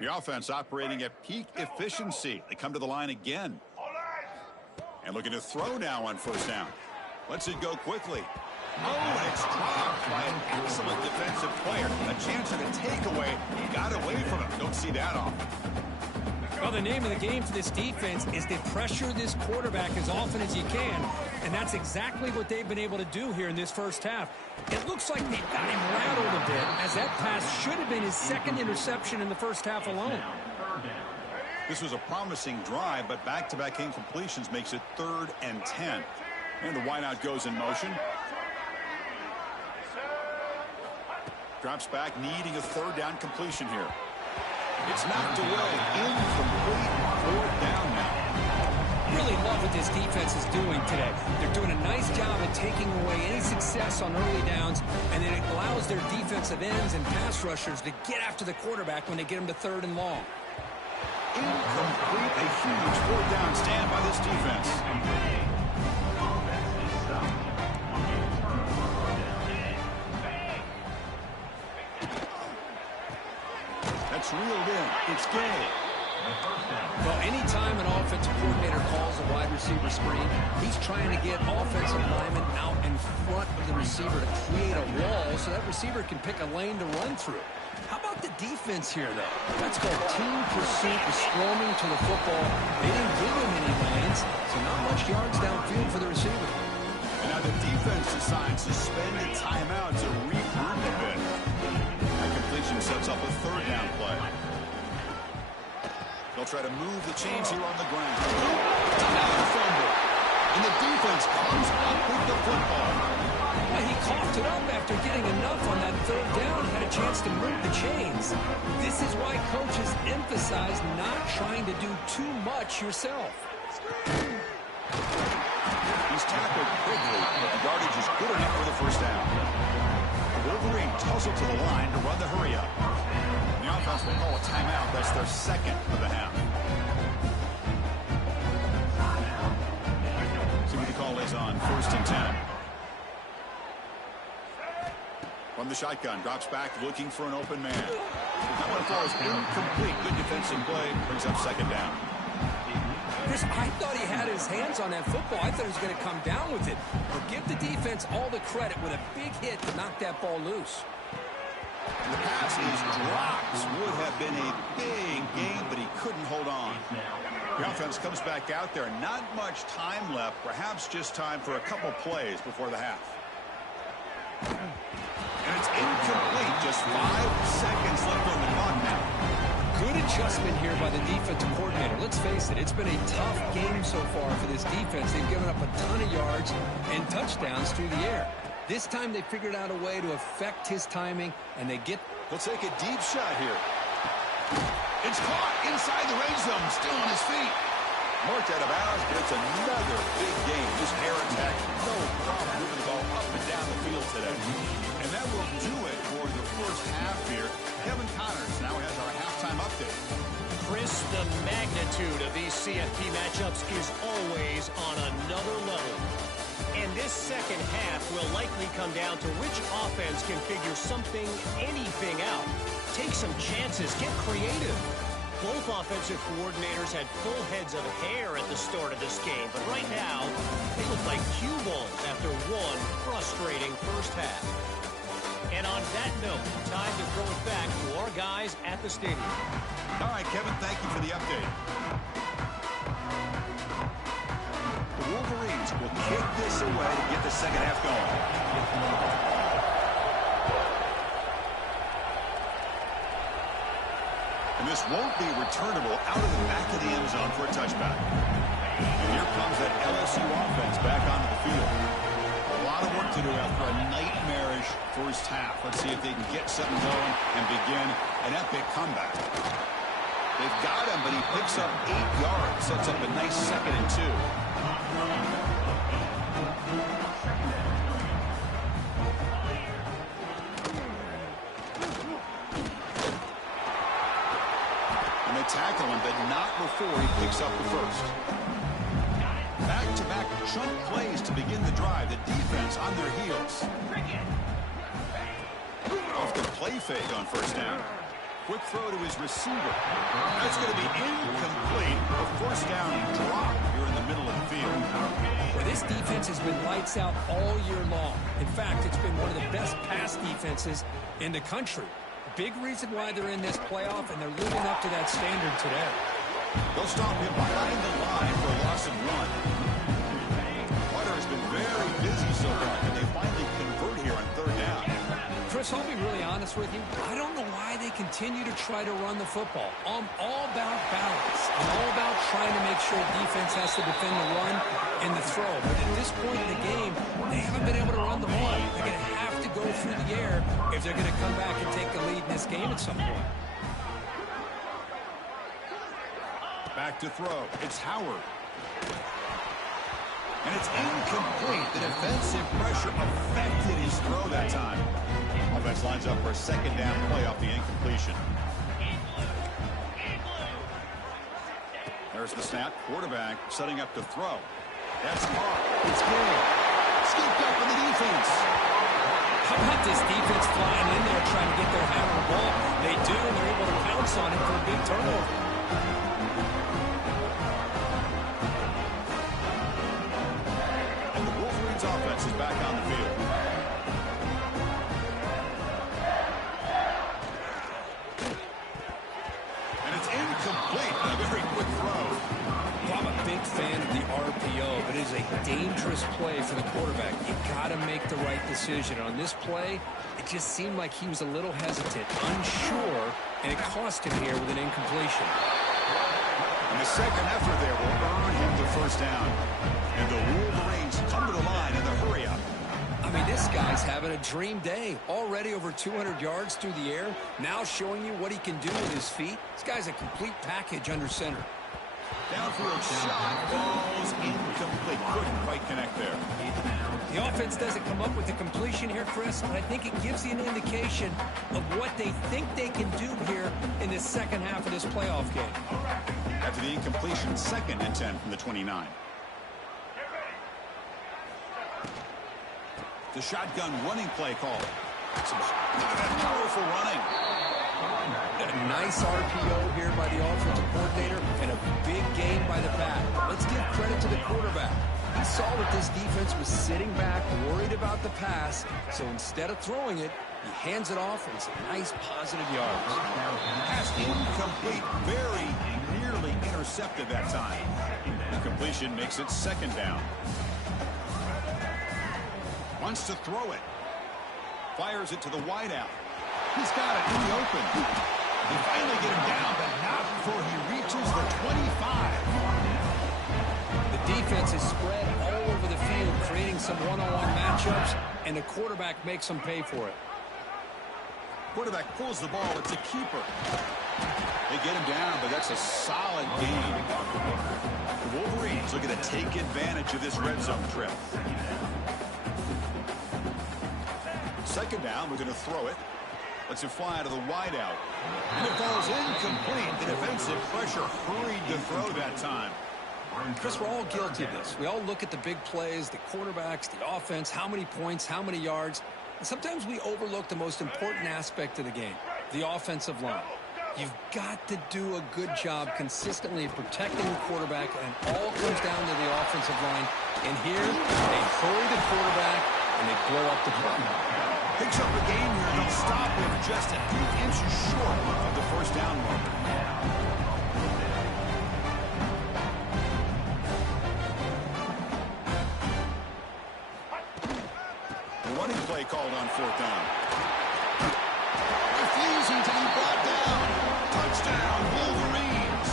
The offense operating at peak efficiency. They come to the line again. And looking to throw now on first down. Lets it go quickly. Oh, and it's dropped by an excellent defensive player. A chance at a takeaway. He got away from him. Don't see that often. Well, the name of the game for this defense is to pressure this quarterback as often as you can, and that's exactly what they've been able to do here in this first half. It looks like they've got him rattled a bit, as that pass should have been his second interception in the first half alone. This was a promising drive, but back-to-back incompletions makes it 3rd and 10. And the wideout goes in motion. Drops back, needing a 3rd down completion here. It's knocked away. Incomplete. 4th down now. Really love what this defense is doing today. They're doing a nice job of taking away any success on early downs, and then it allows their defensive ends and pass rushers to get after the quarterback when they get him to 3rd and long. Incomplete. A huge 4th down stand by this defense. That's reeled in. It's game. Well, anytime an offensive coordinator calls a wide receiver screen, he's trying to get offensive linemen out in front of the receiver to create a wall so that receiver can pick a lane to run through. How about the defense here, though? That's called team pursuit, the swarming to the football. They didn't give him any lanes, so not much yards downfield for the receiver. And now the defense decides to spend a timeout to regroup a bit. That completion sets up a 3rd down play. They'll try to move the chains here on the ground. It's another fumble. And the defense comes up with the football. Well, he coughed it up after getting enough on that 3rd down. Had a chance to move the chains. This is why coaches emphasize not trying to do too much yourself. He's tackled quickly, but the yardage is good enough for the first down. The Wolverines tussle to the line to run the hurry-up. The offense will call a timeout. That's their 2nd of the half. See what the call is on 1st and 10. From the shotgun, drops back, looking for an open man. That one throws incomplete. Good defensive play. Brings up 2nd down. Chris, I thought he had his hands on that football. I thought he was going to come down with it. But give the defense all the credit with a big hit to knock that ball loose. The pass is dropped. Would have been a big game, but he couldn't hold on. The offense comes back out there. Not much time left. Perhaps just time for a couple plays before the half. And it's incomplete. Just 5 seconds left on the clock now. Good adjustment here by the defensive coordinator. Let's face it, it's been a tough game so far for this defense. They've given up a ton of yards and touchdowns through the air. This time they figured out a way to affect his timing, and they get... They'll take a deep shot here. It's caught inside the red zone, still on his feet. Marked out of bounds, but it's another big game. This air attack, no problem moving the ball up and down the field today. And that will do it for the first half here. Kevin Connors now has our halftime update. Chris, the magnitude of these CFP matchups is always on another level. And this second half will likely come down to which offense can figure something, anything out. Take some chances, get creative. Both offensive coordinators had full heads of hair at the start of this game, but right now, they look like cue balls after one frustrating first half. And on that note, time to throw it back to our guys at the stadium. All right, Kevin, thank you for the update. The Wolverines will kick this away to get the second half going. And this won't be returnable out of the back of the end zone for a touchback. And here comes that LSU offense back onto the field. A lot of work to do after a nightmarish first half. Let's see if they can get something going and begin an epic comeback. They've got him, but he picks up 8 yards. Sets up a nice 2nd and 2. And they tackle him, but not before he picks up the first. Back-to-back chunk plays to begin the drive. The defense on their heels. Off the play fake on first down. Quick throw to his receiver. That's going to be incomplete. A first down drop here in the middle of the field. Well, this defense has been lights out all year long. In fact, it's been one of the best pass defenses in the country. Big reason why they're in this playoff, and they're living up to that standard today. They'll stop him behind the line for a loss of 1. Carter has been very busy so far, and they finally convert here on third down. Chris, I'll be really honest with you. I don't know why they continue to try to run the football. I'm all about balance. I'm all about trying to make sure defense has to defend the run and the throw. But at this point in the game, they haven't been able to run the ball. They're going to have to go through the air if they're going to come back and take the lead in this game at some point. Back to throw. It's Howard. And it's incomplete. The defensive pressure affected his throw that time. Offense lines up for a second down play off the incompletion. There's the snap. Quarterback setting up to throw. That's caught. It's good. Scooped up in the defense. How about this defense flying in there trying to get their hand on the ball? They do, and they're able to pounce on it for a big turnover. And the Wolverines offense is back on the field. And it's incomplete. A very quick throw. Well, I'm a big fan of the RPO, but it is a dangerous play for the quarterback. You got to make the right decision. On this play, it just seemed like he was a little hesitant, unsure, and it cost him here with an incompletion. And the second effort there will earn him the first down. And the Wolverines come to the line in the hurry-up. I mean, this guy's having a dream day. Already over 200 yards through the air. Now showing you what he can do with his feet. This guy's a complete package under center. Downfield shot. Ball's incomplete. Couldn't quite connect there. The offense doesn't come up with the completion here, Chris, but I think it gives you an indication of what they think they can do here in the second half of this playoff game. After the incompletion, 2nd and 10 from the 29. The shotgun running play call. Look at that powerful running. A nice RPO here by the offensive coordinator and a big gain by the back. Let's give credit to the quarterback. He saw that this defense was sitting back, worried about the pass, so instead of throwing it, he hands it off and some nice positive yards. Pass incomplete, very nearly intercepted that time. The completion makes it 2nd down. Wants to throw it. Fires it to the wideout. He's got it in the open. They finally get him down, but not before he reaches the 25. The defense is spread all over the field, creating some one-on-one matchups, and the quarterback makes them pay for it. Quarterback pulls the ball. It's a keeper. They get him down, but that's a solid gain. The Wolverines looking to take advantage of this red zone trip. 2nd down, we're going to throw it. Lets it fly to the wideout. And it falls incomplete. The defensive pressure hurried to throw that time. Chris, we're all guilty of this. We all look at the big plays, the quarterbacks, the offense, how many points, how many yards. And sometimes we overlook the most important aspect of the game, the offensive line. You've got to do a good job consistently protecting the quarterback, and it all comes down to the offensive line. And here, they hurry the quarterback, and they blow up the play. Picks up a game here, and they'll stop him just a few inches short of the first down mark. The running play called on 4th down. Refusing to be brought down. Touchdown, Wolverines.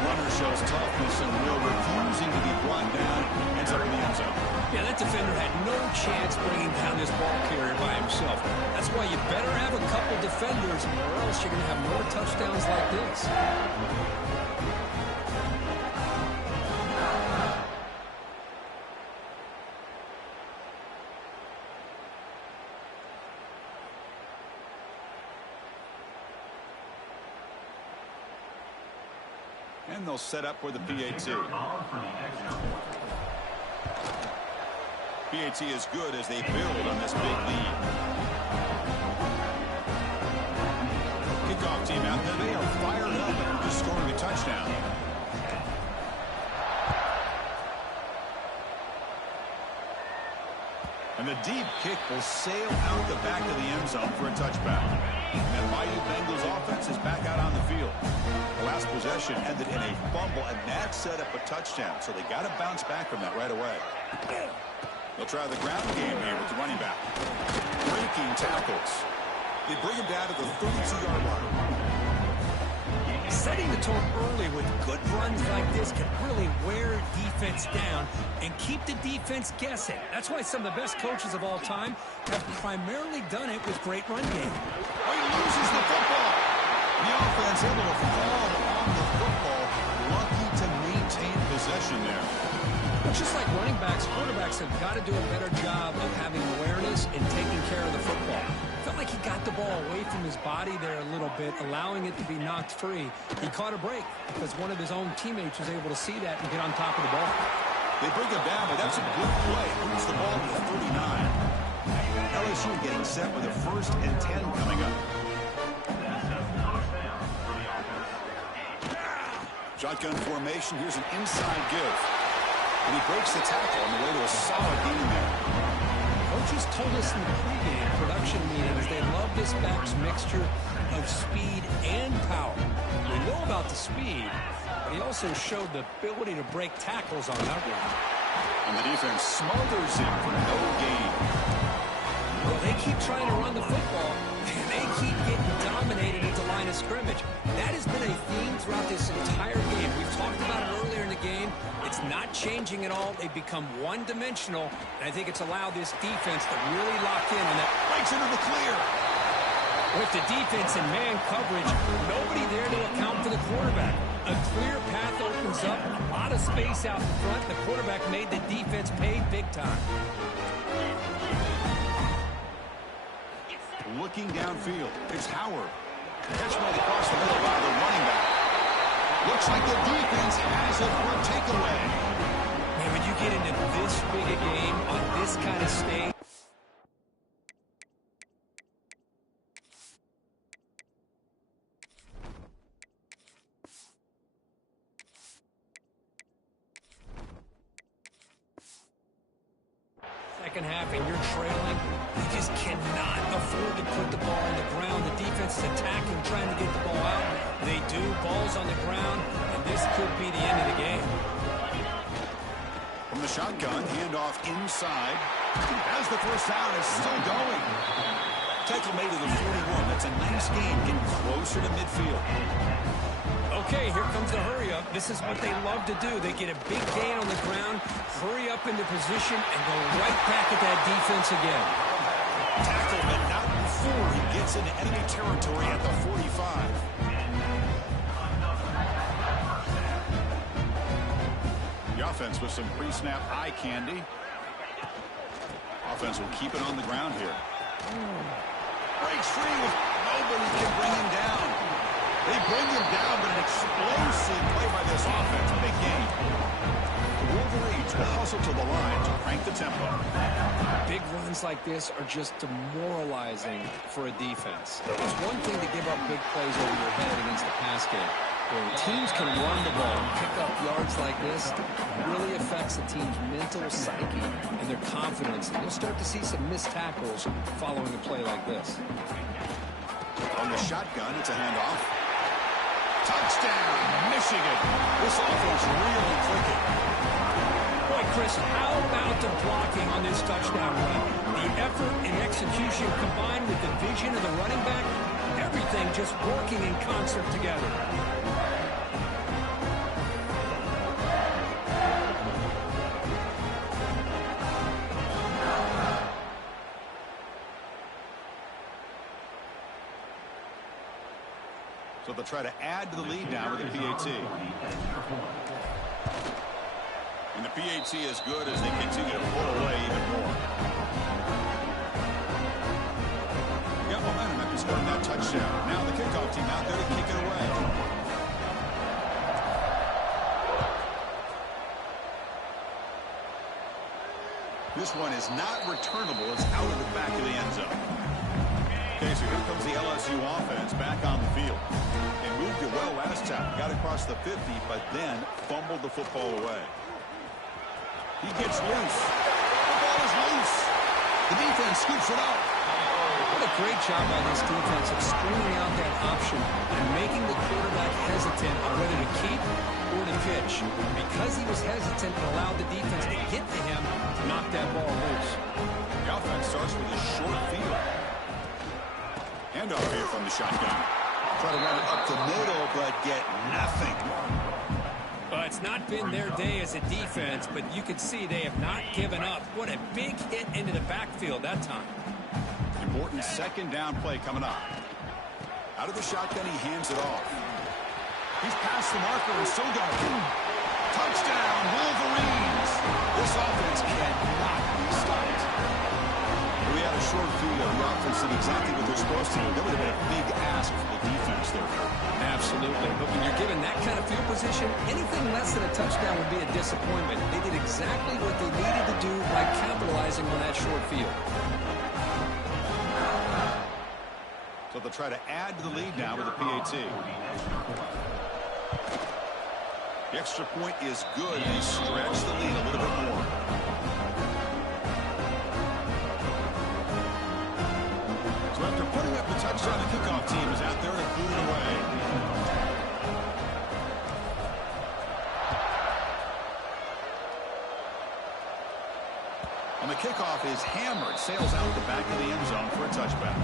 Runner shows toughness and will, refusing to be brought down. Ends up in the end zone. Yeah, that defender had no chance bringing down this ball carrier by himself. That's why you better have a couple defenders, or else you're going to have more touchdowns like this. And they'll set up for the PAT. PAT is good as they build on this big lead. team out there, they are fired up after scoring a touchdown. And the deep kick will sail out the back of the end zone for a touchback. And mighty Bengals offense is back out on the field. The last possession ended in a fumble, and that set up a touchdown. So they got to bounce back from that right away. They'll try the ground game here with the running back. Breaking tackles. They bring him down to the 32-yard line. Setting the tone early with good runs like this can really wear defense down and keep the defense guessing. That's why some of the best coaches of all time have primarily done it with great run game. Oh, he loses the football. The offense able to fall on the football. Lucky to maintain possession there. Well, just like running backs, quarterbacks have got to do a better job of having awareness and taking care of the football. Felt like he got the ball away from his body there a little bit, allowing it to be knocked free. He caught a break because one of his own teammates was able to see that and get on top of the ball. They bring him down, but that's a good play. Moves the ball to the 39. LSU getting set with a 1st and 10 coming up. Shotgun formation. Here's an inside give. And he breaks the tackle on the way to a solid gain there. Coaches told us in the pregame production meetings they love this back's mixture of speed and power. We know about the speed, but he also showed the ability to break tackles on that one. And the defense smothers him for no gain. Well, they keep trying to run the football, and they keep getting dominated at the line of scrimmage. That has been a theme throughout this entire game. We've talked about it earlier in the game. It's not changing at all. They've become one-dimensional, and I think it's allowed this defense to really lock in on that. Breaks into the clear. With the defense in man coverage, nobody there to account for the quarterback. A clear path opens up, a lot of space out in front. The quarterback made the defense pay big time. Looking downfield, it's Howard. Catch made across the middle by the running back. Looks like the defense has it for a takeaway. Man, when you get into this big a game on this kind of stage, second half and you're trailing, you just cannot afford to put the ball on the ground. The defense is attacking, trying to get the ball out. They do. Ball's on the ground, and this could be the end of the game. From the shotgun, handoff inside. As the first down is still going. Tackle made to the 41. That's a nice game, getting closer to midfield. Okay, here comes the hurry up. This is what they love to do. They get a big gain on the ground, hurry up into position, and go right back at that defense again. Tackle, but not before he gets into enemy territory at the 45. The offense with some pre-snap eye candy. Offense will keep it on the ground here. Breaks free with nobody can bring him down. They bring him down, but an explosive play by this offense. Big game. The Wolverines will hustle to the line to crank the tempo. Big runs like this are just demoralizing for a defense. It's one thing to give up big plays over your head against the pass game. When teams can run the ball and pick up yards like this, it really affects the team's mental psyche and their confidence. And you'll start to see some missed tackles following a play like this. On the shotgun, it's a handoff. Touchdown, Michigan. This offense really clicking. Boy, Chris, how about the blocking on this touchdown run? The effort and execution combined with the vision of the running back, everything just working in concert together. So they'll try to add to the lead now with a PAT. And the PAT is good as they continue to pull away even more. Got momentum after scoring that touchdown. Now the kickoff team out there to kick it away. This one is not returnable. It's out of the back of the end zone. Okay, so here comes the LSU offense back on the field. moved it well last time. Got across the 50, but then fumbled the football away. He gets loose. The ball is loose. The defense scoops it up. What a great job by this defense of stringing out that option and making the quarterback hesitant on whether to keep or to pitch. Because he was hesitant and allowed the defense to get to him to knock that ball loose. The offense starts with a short field. Handoff here from the shotgun. Try to run it up the middle, but get nothing. Well, it's not been their day as a defense, but you can see they have not given up. What a big hit into the backfield that time. Important second down play coming up. Out of the shotgun, he hands it off. He's past the marker and so going. Touchdown, Wolverines! This offense cannot be stopped. We had a short field. The offense did exactly what they're supposed to do. That would have been a big ask for the defense there. Absolutely. But when you're given that kind of field position, anything less than a touchdown would be a disappointment. They did exactly what they needed to do by capitalizing on that short field. So they'll try to add to the lead now with a PAT. The extra point is good. They stretch the lead a little bit more. So after putting up the touchdown, the kickoff team is out there to boot it away. And the kickoff is hammered, sails out the back of the end zone for a touchback.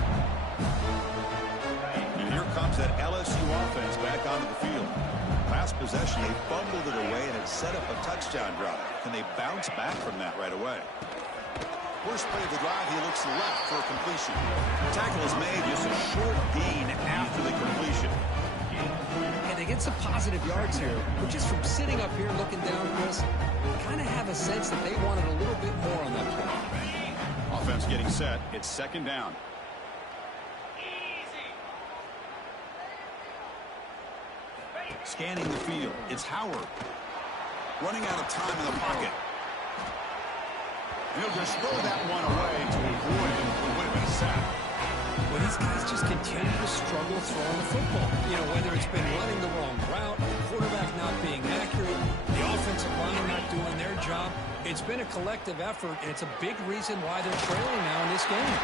And here comes that LSU offense back onto the field. Last possession, they fumbled it away and it set up a touchdown drive. Can they bounce back from that right away? First play of the drive, he looks left for a completion. The tackle is made, just a short gain after the completion. And they get some positive yards here, but just from sitting up here looking down, Chris, kind of have a sense that they wanted a little bit more on that play. Offense getting set. It's second down. Scanning the field. It's Howard. Running out of time in the pocket. And he'll just throw that one away to avoid what would have been a sack. Well, these guys just continue to struggle throwing the football. You know, whether it's been running the wrong route, the quarterback not being accurate, the offensive line not doing their job. It's been a collective effort, and it's a big reason why they're trailing now in this game.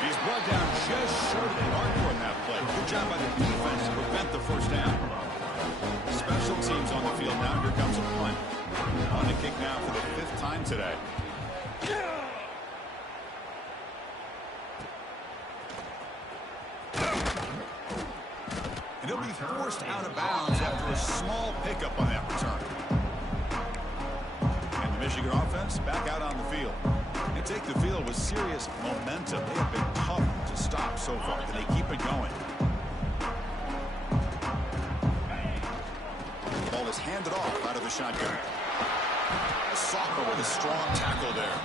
He's brought down just short of the marker on that play. Good job by the defense to prevent the first down. Special teams on the field now. Here comes a punt. On the kick now for the 5th time today. And he'll be forced out of bounds after a small pickup on that return. And the Michigan offense back out on the field. They take the field with serious momentum. They have been tough to stop so far. Can they keep it going? The ball is handed off out of the shotgun. Soccer with a strong tackle there.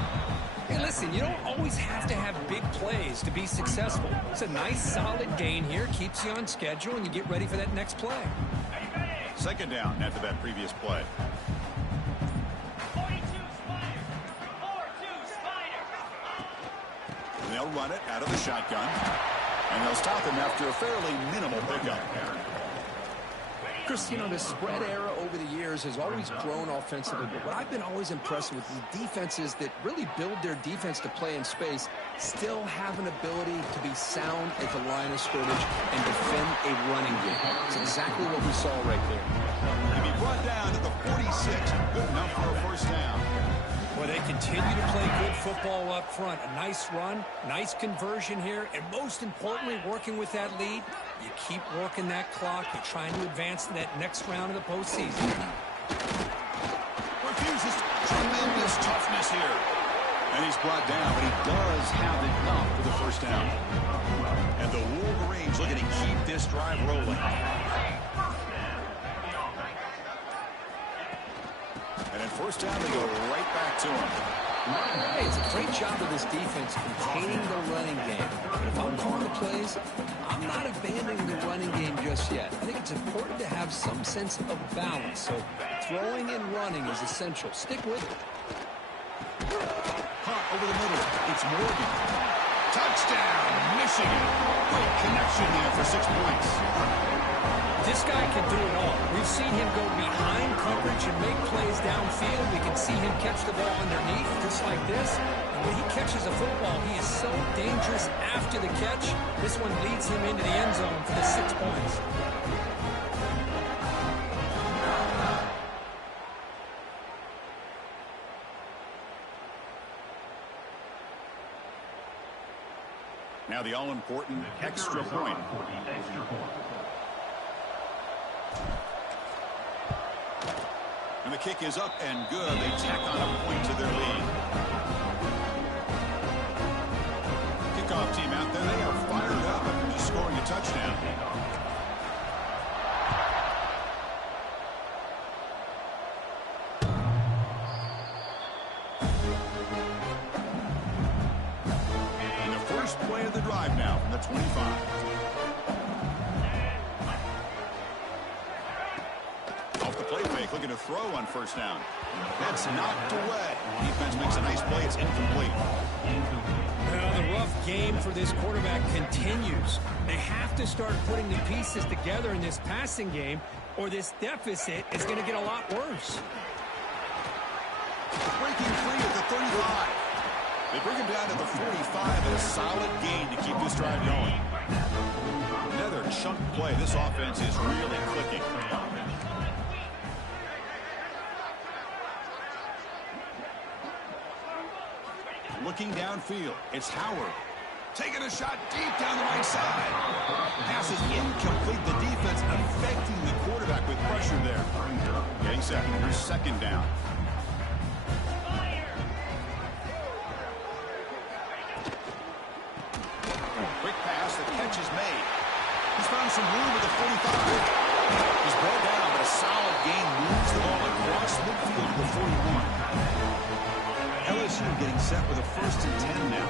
Hey, listen, you don't always have to have big plays to be successful. It's a nice, solid gain here. Keeps you on schedule, and you get ready for that next play. Second down after that previous play. And they'll run it out of the shotgun. And they'll stop him after a fairly minimal pickup. Chris, you know, the spread era over the years has always grown offensively, but what I've been always impressed with is defenses that really build their defense to play in space still have an ability to be sound at the line of scrimmage and defend a running game. It's exactly what we saw right there. And he brought down to the 46, good enough for a first down. Well, they continue to play good football up front. A nice run, nice conversion here, and most importantly, working with that lead, you keep working that clock. You're trying to advance to that next round of the postseason. Refuses. Tremendous toughness here. And he's brought down, but he does have enough for the first down. And the Wolverines looking to keep this drive rolling. And in first down, they go right back to him. Hey, it's a great job of this defense containing the running game. But if I'm calling the plays, I'm not abandoning the running game just yet. I think it's important to have some sense of balance. So throwing and running is essential. Stick with it. Punt over the middle. It's Morgan. Touchdown, Michigan. Great connection there for 6 points. This guy can do it all. We've seen him go behind coverage and make plays downfield. We can see him catch the ball underneath just like this. And when he catches a football, he is so dangerous after the catch. This one leads him into the end zone for the 6 points. Now the all-important extra point. And the kick is up and good. They tack on a point to their lead. Kickoff team out there, they are fired up after just scoring a touchdown. And the first play of the drive now from the 25. Looking to throw on first down. That's knocked away. Defense makes a nice play. It's incomplete. Well, the rough game for this quarterback continues. They have to start putting the pieces together in this passing game, or this deficit is going to get a lot worse. Breaking free at the 35. They bring him down to the 45 and a solid gain to keep this drive going. Another chunk play. This offense is really clicking. Looking downfield, it's Howard. Taking a shot deep down the right side. Pass is incomplete. The defense affecting the quarterback with pressure there. Getting set. Here's second down. Quick pass. The catch is made. He's found some room at the 45. He's brought down, but a solid gain moves the ball across midfield to the 41. LSU getting set with a 1st and 10 now.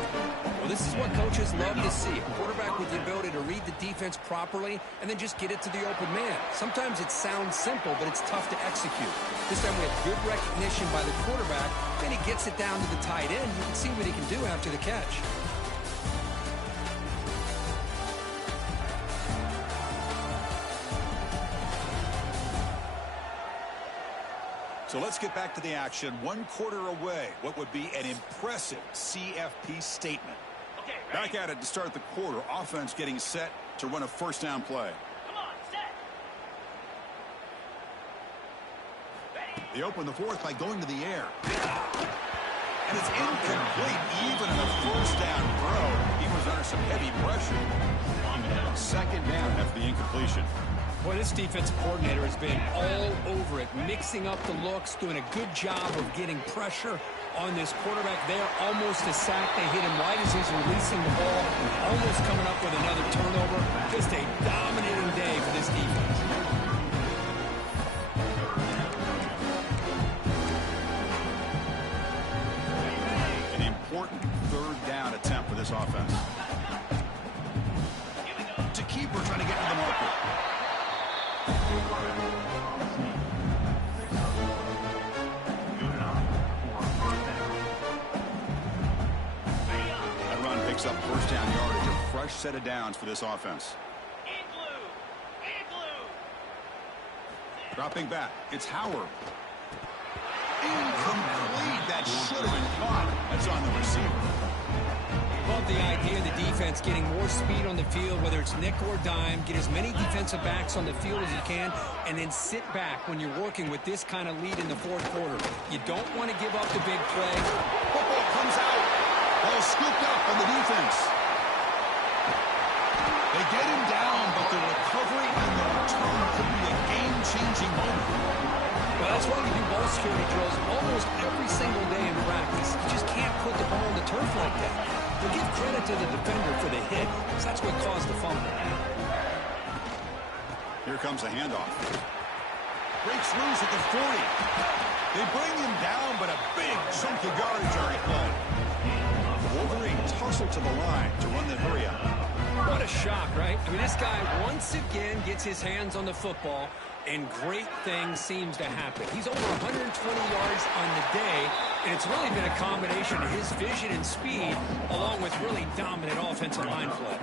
Well, this is what coaches love to see. A quarterback with the ability to read the defense properly and then just get it to the open man. Sometimes it sounds simple, but it's tough to execute. This time we have good recognition by the quarterback. Then he gets it down to the tight end. You can see what he can do after the catch. So let's get back to the action. 1 quarter away. What would be an impressive CFP statement. Back at it to start the quarter. Offense getting set to run a first down play. Come on, set. They open the fourth by going to the air. And it's incomplete even in a first down throw. He was under some heavy pressure. Second down after the incompletion. Boy, this defensive coordinator has been all over it, mixing up the looks, doing a good job of getting pressure on this quarterback there. Almost a sack. They hit him right as he's releasing the ball. Almost coming up with another turnover. Just a dominating day for this defense. An important 3rd down attempt for this offense. To keeper trying to get to the marker. That run picks up first down yardage. A fresh set of downs for this offense. Dropping back. It's Howard. Incomplete. That should have been caught. That's on the receiver. Love the idea of the defense getting more speed on the field, whether it's nickel or dime. Get as many defensive backs on the field as you can, and then sit back when you're working with this kind of lead in the 4th quarter. You don't want to give up the big play. Football comes out. Ball scooped up on the defense. They get him down, but the recovery and the return could be a game-changing moment. Well, that's why we do ball security drills almost every single day in practice. You just can't put the ball on the turf like that. We'll give credit to the defender for the hit, because that's what caused the fumble. Here comes the handoff. Breaks loose at the 40. They bring him down, but a big chunk of yardage on the play. Wolverine tussle to the line to run the hurry up. What a shock, right? I mean, this guy once again gets his hands on the football, and great things seems to happen. He's over 120 yards on the day, and it's really been a combination of his vision and speed, along with really dominant offensive line play.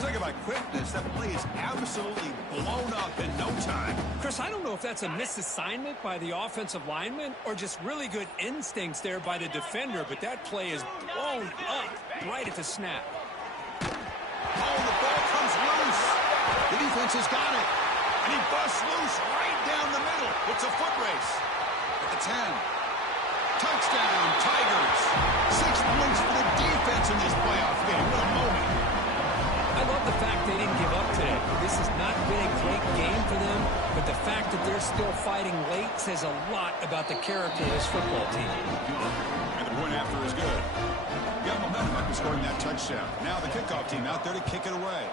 Take a about quickness, that play is absolutely blown up in no time. Chris, I don't know if that's a misassignment by the offensive lineman or just really good instincts there by the defender, but that play is blown up right at the snap. Oh, the ball comes loose. The defense has got it. And he busts loose right down the middle. It's a foot race. At the 10. Touchdown, Tigers. 6 points for the defense in this playoff game. What a moment. I love the fact they didn't give up today. This has not been a great game for them, but the fact that they're still fighting late says a lot about the character of this football team. And the point after is good. Got momentum after scoring that touchdown. Now the kickoff team out there to kick it away.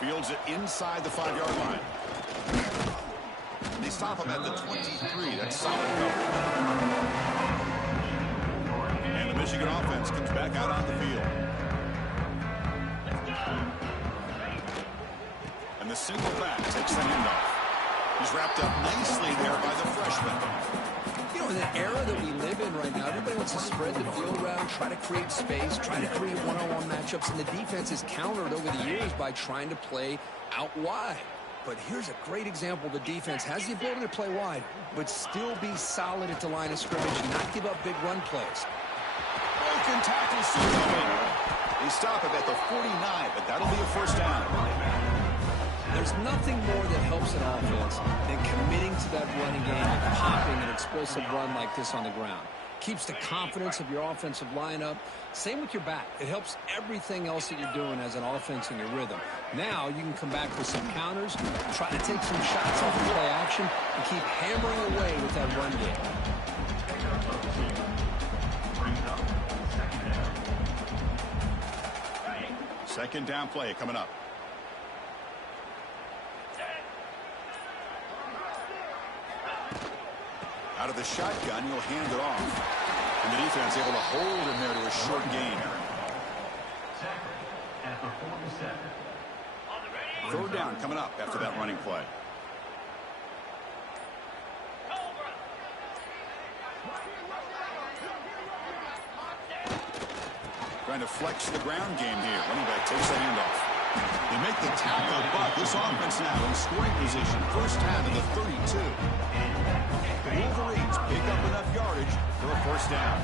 Fields it inside the 5-yard line. They stop him at the 23. That's solid cover. And the Michigan offense comes back out on the field. And the single back takes the handoff. He's wrapped up nicely there by the freshman. You know, in the era that we live in right now, everybody wants to spread the field around, try to create space, try to create one-on-one matchups, and the defense is countered over the years by trying to play out wide. But here's a great example. The defense has the ability to play wide, but still be solid at the line of scrimmage and not give up big run plays. Broken tackle soon. They stop him at the 49, but that'll be a first down. There's nothing more that helps an offense than committing to that running game and popping an explosive run like this on the ground. Keeps the confidence of your offensive lineup. Same with your back. It helps everything else that you're doing as an offense in your rhythm. Now you can come back with some counters, try to take some shots off of play action, and keep hammering away with that run game. Second down play coming up. Out of the shotgun, he'll hand it off. And the defense able to hold him there to a short gain. Third down coming up after that running play. Trying to flex the ground game here. Running back takes the handoff. They make the tackle, but this offense now in scoring position. First down to the 32. The Wolverines pick up enough yardage for a first down.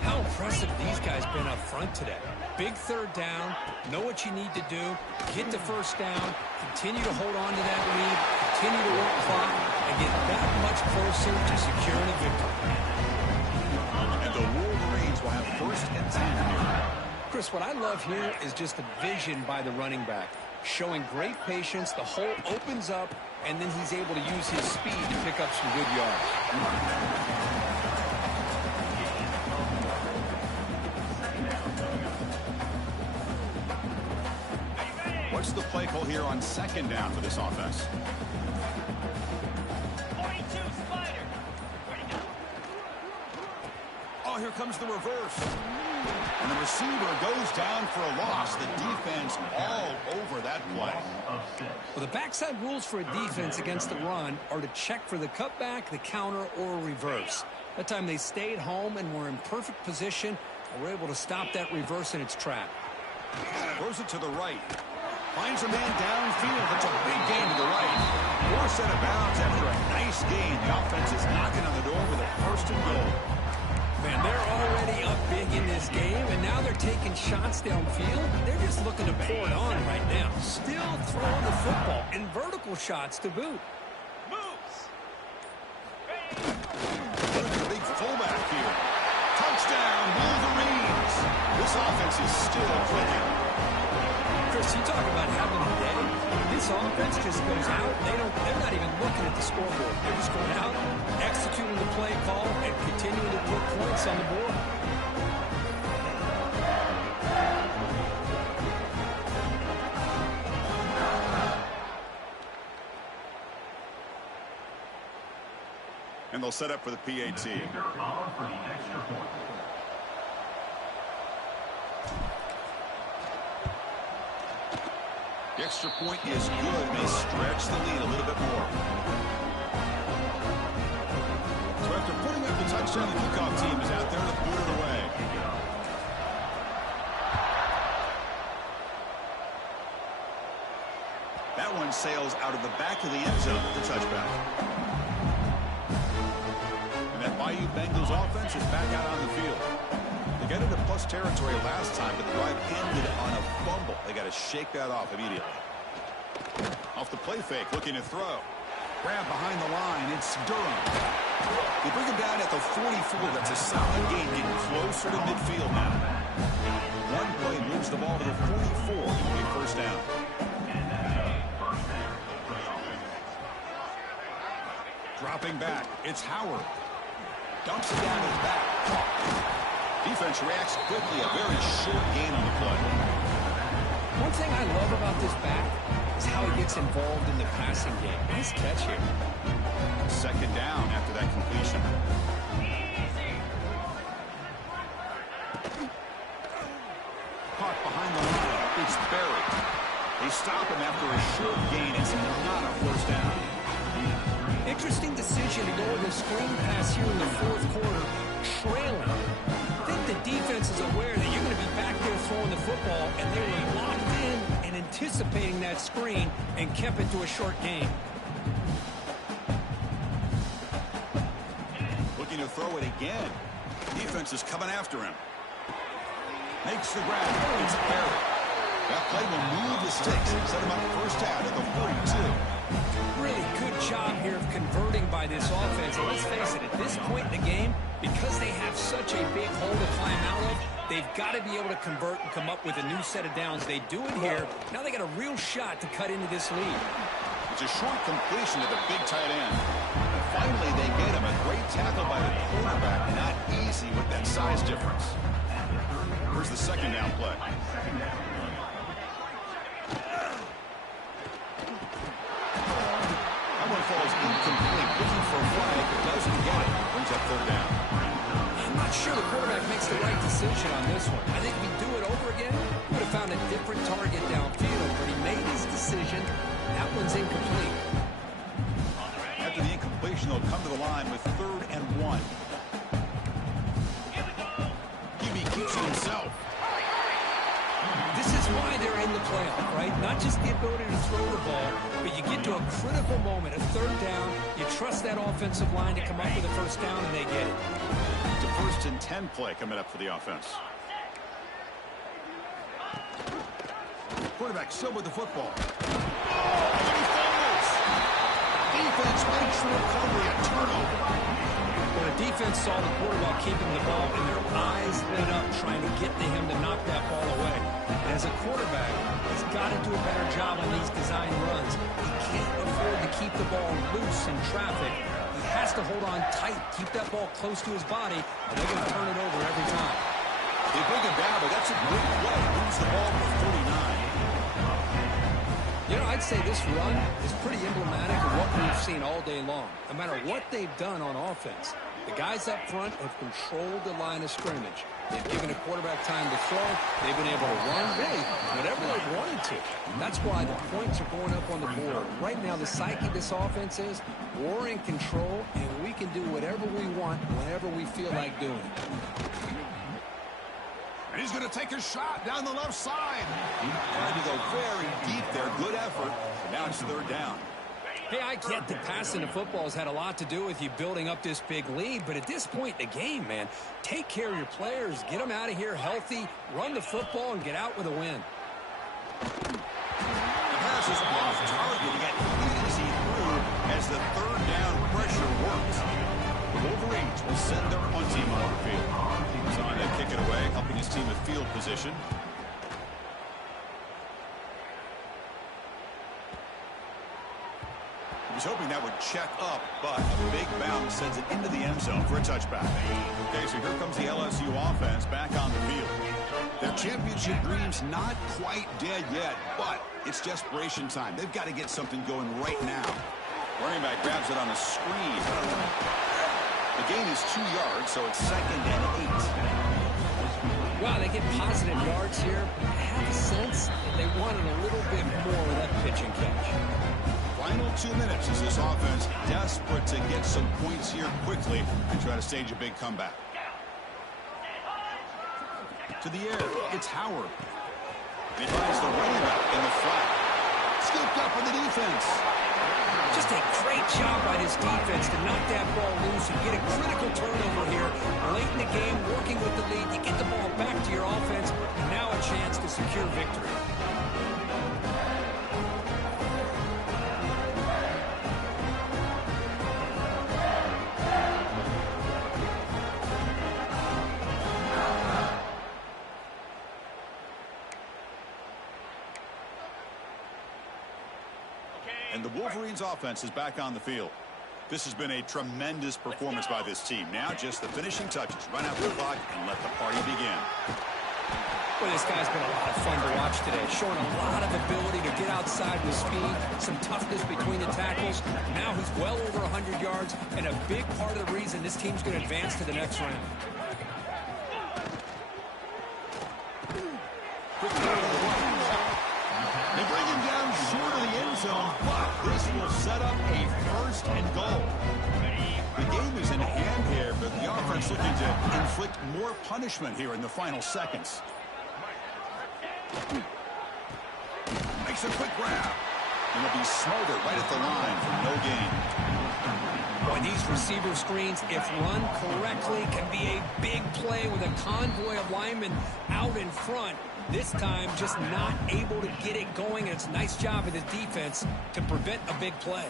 How impressive these guys been up front today. Big third down, know what you need to do, get the first down, continue to hold on to that lead, continue to work clock, and get that much closer to securing a victory. And the Wolverines will have first and 10 here. Chris, what I love here is just the vision by the running back. Showing great patience, the hole opens up, and then he's able to use his speed to pick up some good yards. What's the play call here on second down for this offense? 42 Spider. Ready to go. Oh, here comes the reverse. And the receiver goes down for a loss. The defense all over that play. Well, the backside rules for a defense against the run are to check for the cutback, the counter, or a reverse. That time they stayed home and were in perfect position and were able to stop that reverse in its track. Throws it to the right. Finds a man downfield. That's a big gain to the right. Forced out of bounds after a nice gain. The offense is knocking on the door with a first and goal. Man, they're already up big in this game, and now they're taking shots downfield. They're just looking to pour it on right now. Still throwing the football, and vertical shots to boot. Moves. Big fullback here. Touchdown, Wolverines. This offense is still clicking. Chris, you talk about having a day. This offense just goes out. They're not even looking at the scoreboard. They're just going out, executing the play call, and continuing to put points on the board. And they'll set up for the PAT. The extra point is good. They stretch the lead a little bit more. So after putting up the touchdown, the kickoff team is out there to boot it away. That one sails out of the back of the end zone with the touchback. And that Bayou Bengals offense is back out on the field. They got into plus territory last time, but the drive ended on a fumble. They got to shake that off immediately. Off the play fake, looking to throw. Grab behind the line. It's Durham. They bring him down at the 44. That's a solid gain, getting closer to midfield now. One play moves the ball to the 44. It'll be first down. Dropping back. It's Howard. Dumps it down his back. Defense reacts quickly. A very short gain on the play. One thing I love about this back is how he gets involved in the passing game. Nice catch here. Second down after that completion. Caught behind the line. It's Berry. They stop him after a short gain. It's not a first down. Interesting decision to go with a screen pass here in the fourth quarter, trailing. I think the defense is aware that you're going to be back there throwing the football, and they were locked in and anticipating that screen and kept it to a short gain. Looking to throw it again. Defense is coming after him. Makes the grab. It's Berry. That play will move the sticks and set him up first down at the 42. Really good job here of converting by this offense. And let's face it, at this point in the game, because they have such a big hole to climb out of, they've got to be able to convert and come up with a new set of downs. They do it here. Now they got a real shot to cut into this lead. It's a short completion to the big tight end. Finally, they get him. A great tackle by the quarterback. Not easy with that size difference. Here's the second down play. That one falls incomplete. Looking for a flag, but doesn't get it. Brings up third down. I'm not sure the quarterback makes the right decision on this one. I think if we do it over again, we would have found a different target downfield, but he made his decision. That one's incomplete. After the incompletion, they'll come to the line with 3rd and 1. QB keeps it himself. This is why they're in the playoff, right? Not just the ability to throw the ball, but you get to a critical moment, a third down. You trust that offensive line to come up with a first down, and they get it. It's a 1st and 10 play coming up for the offense. Quarterback still with the football. Defense makes the recovery, a turnover. When the defense saw the quarterback keeping the ball and their eyes lit up trying to get to him to knock that ball away. And as a quarterback, he's got to do a better job on these design runs. He can't afford to keep the ball loose in traffic. He has to hold on tight, keep that ball close to his body, or they're going to turn it over every time. They bring him down, but that's a great play. Moves the ball to the 39. You know, I'd say this run is pretty emblematic of what we've seen all day long. No matter what they've done on offense, the guys up front have controlled the line of scrimmage. They've given a quarterback time to throw. They've been able to run, really, whatever they've wanted to. That's why the points are going up on the board. Right now, the psyche of this offense is we're in control, and we can do whatever we want whenever we feel like doing it. And he's going to take a shot down the left side. Trying to go very deep there. Good effort. Now it's third down. Hey, I get that passing the football has had a lot to do with you building up this big lead, but at this point in the game, man, take care of your players, get them out of here healthy, run the football, and get out with a win. The pass is off target. He got easy through as the third down pressure works. The Wolverines will send their punt team on the field. He's on to kick it away, helping his team with field position. He was hoping that would check up, but a big bounce sends it into the end zone for a touchback. Okay, so here comes the LSU offense back on the field. Their championship dreams not quite dead yet, but it's desperation time. They've got to get something going right now. Running back grabs it on the screen. The gain is 2 yards, so it's 2nd and 8. Wow, they get positive yards here. I have a sense that they wanted a little bit more of that pitch and catch. Final 2 minutes as this offense desperate to get some points here quickly and try to stage a big comeback. To the air, it's Howard. He finds the running back in the flat. Scooped up in the defense. Just a great job by this defense to knock that ball loose and get a critical turnover here. Late in the game, working with the lead, you get the ball back to your offense, and now a chance to secure victory. And the Wolverines offense is back on the field. This has been a tremendous performance by this team. Now just the finishing touches. Run out the clock and let the party begin. Well, this guy's been a lot of fun to watch today. Showing a lot of ability to get outside with speed, some toughness between the tackles. Now he's well over 100 yards, and a big part of the reason this team's going to advance to the next round. Quick throw to the right. They bring him down short of the end zone, but this will set up a first and goal. The game is in hand here, but the offense looking to inflict more punishment here in the final seconds. Makes a quick grab. And he'll be smothered right at the line for no gain. Boy, these receiver screens, if run correctly, can be a big play with a convoy of linemen out in front. This time, just not able to get it going, and it's a nice job of the defense to prevent a big play.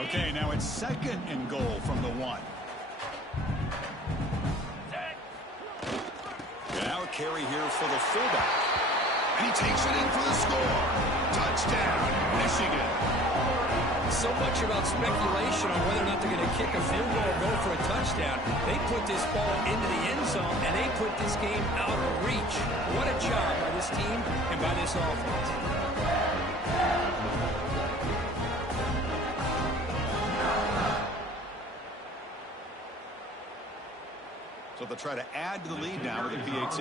Okay, now it's second and goal from the 1. And now a carry here for the fullback. And he takes it in for the score. Touchdown, Michigan. So much about speculation on whether or not they're going to kick a field goal or go for a touchdown. They put this ball into the end zone, and they put this game out of reach. What a job by this team and by this offense. So they'll try to add to the lead now with a PAT.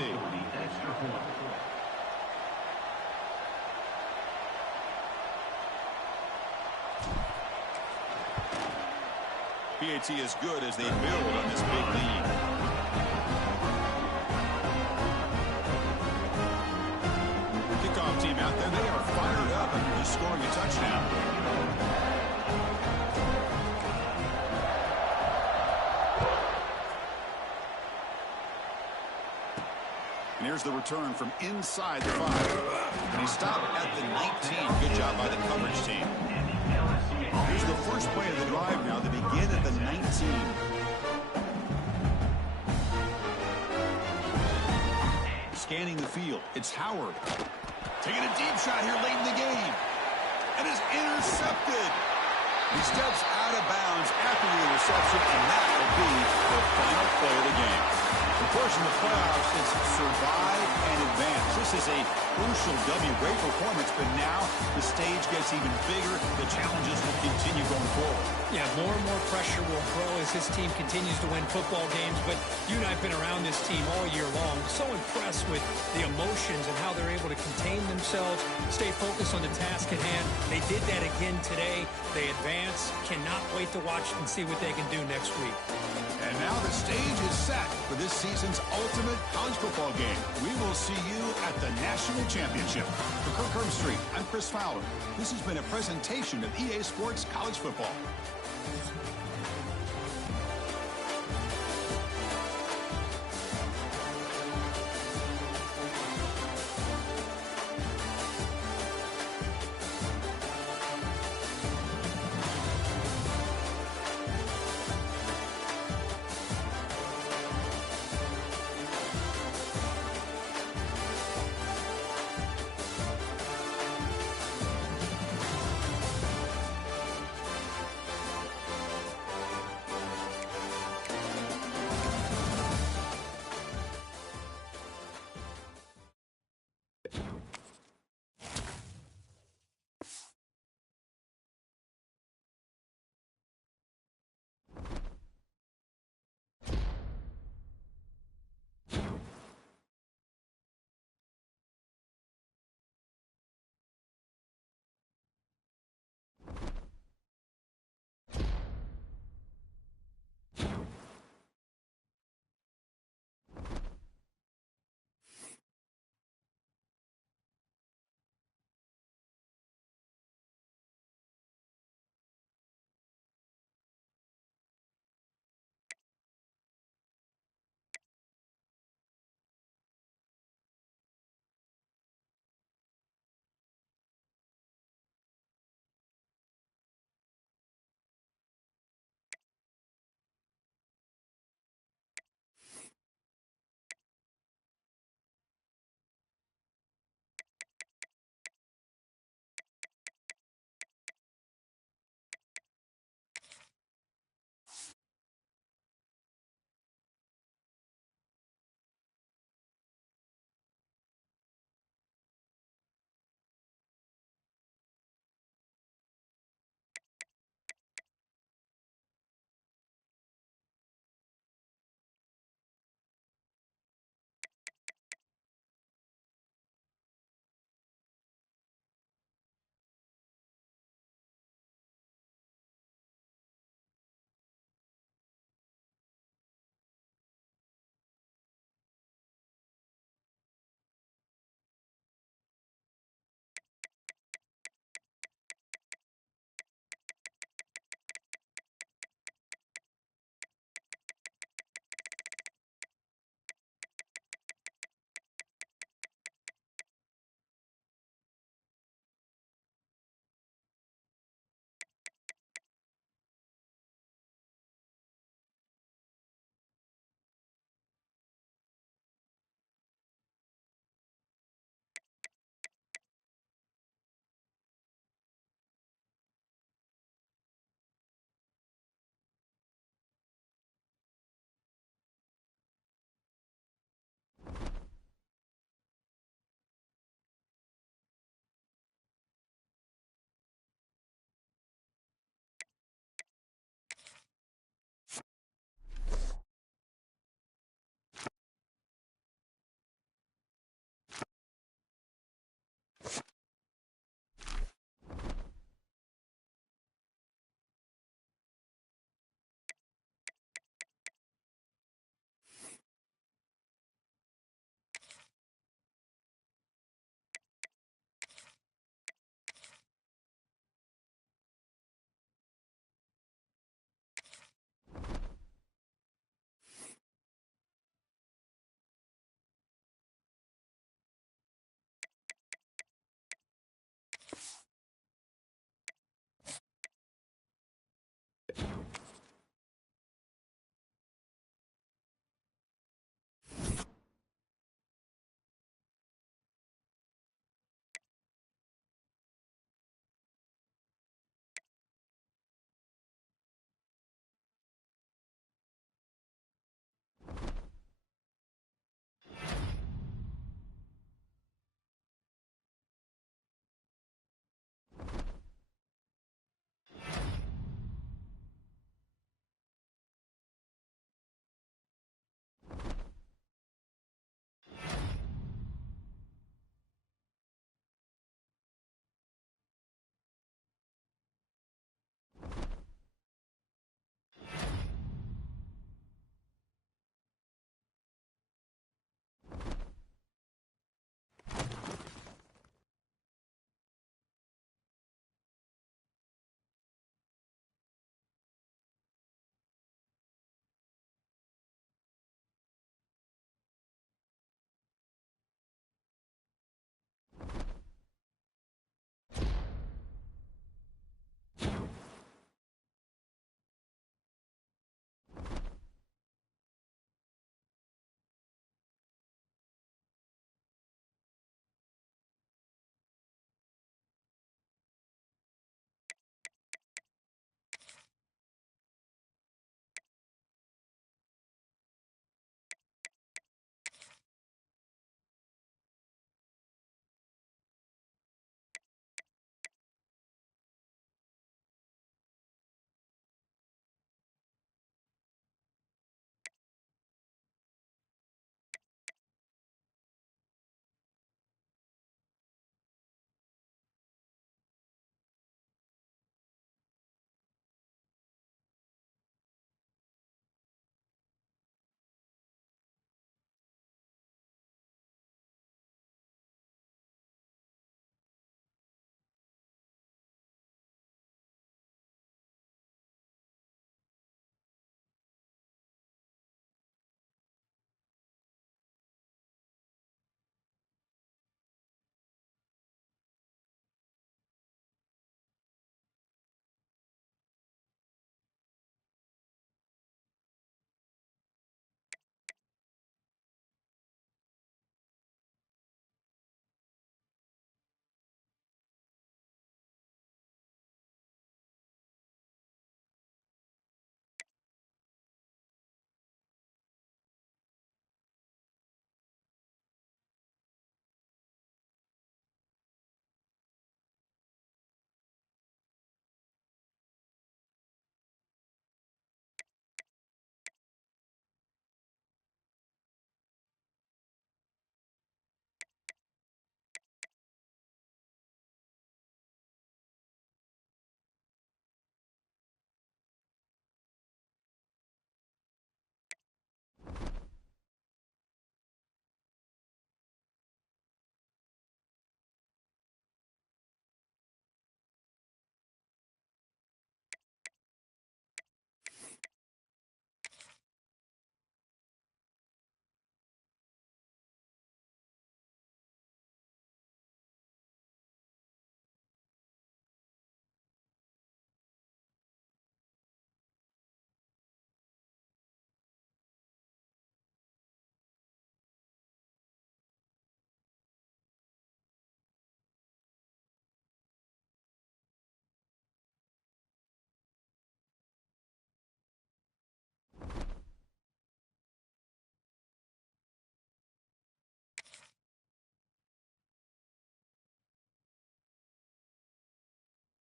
PAT is good as they build on this big lead. Kickoff team out there, they are fired up after just scoring a touchdown. And here's the return from inside the 5. And he stopped at the 19. Good job by the coverage team. Here's the first play of the drive now. They begin at the 19. Scanning the field. It's Howard. Taking a deep shot here late in the game. And is intercepted. He steps out of bounds after the interception, and that will be the final play of the game. Of course, in the playoffs, it's survive and advance. This is a crucial W. Great performance, but now the stage gets even bigger. The challenges will continue going forward. Yeah, more and more pressure will grow as this team continues to win football games, but you and I have been around this team all year long. So impressed with the emotions and how they're able to contain themselves, stay focused on the task at hand. They did that again today. They advance. Cannot wait to watch and see what they can do next week. And now the stage is set for this season's ultimate college football game. We will see you at the National Championship. For Kirk Herbstreit, I'm Chris Fowler. This has been a presentation of EA Sports College Football.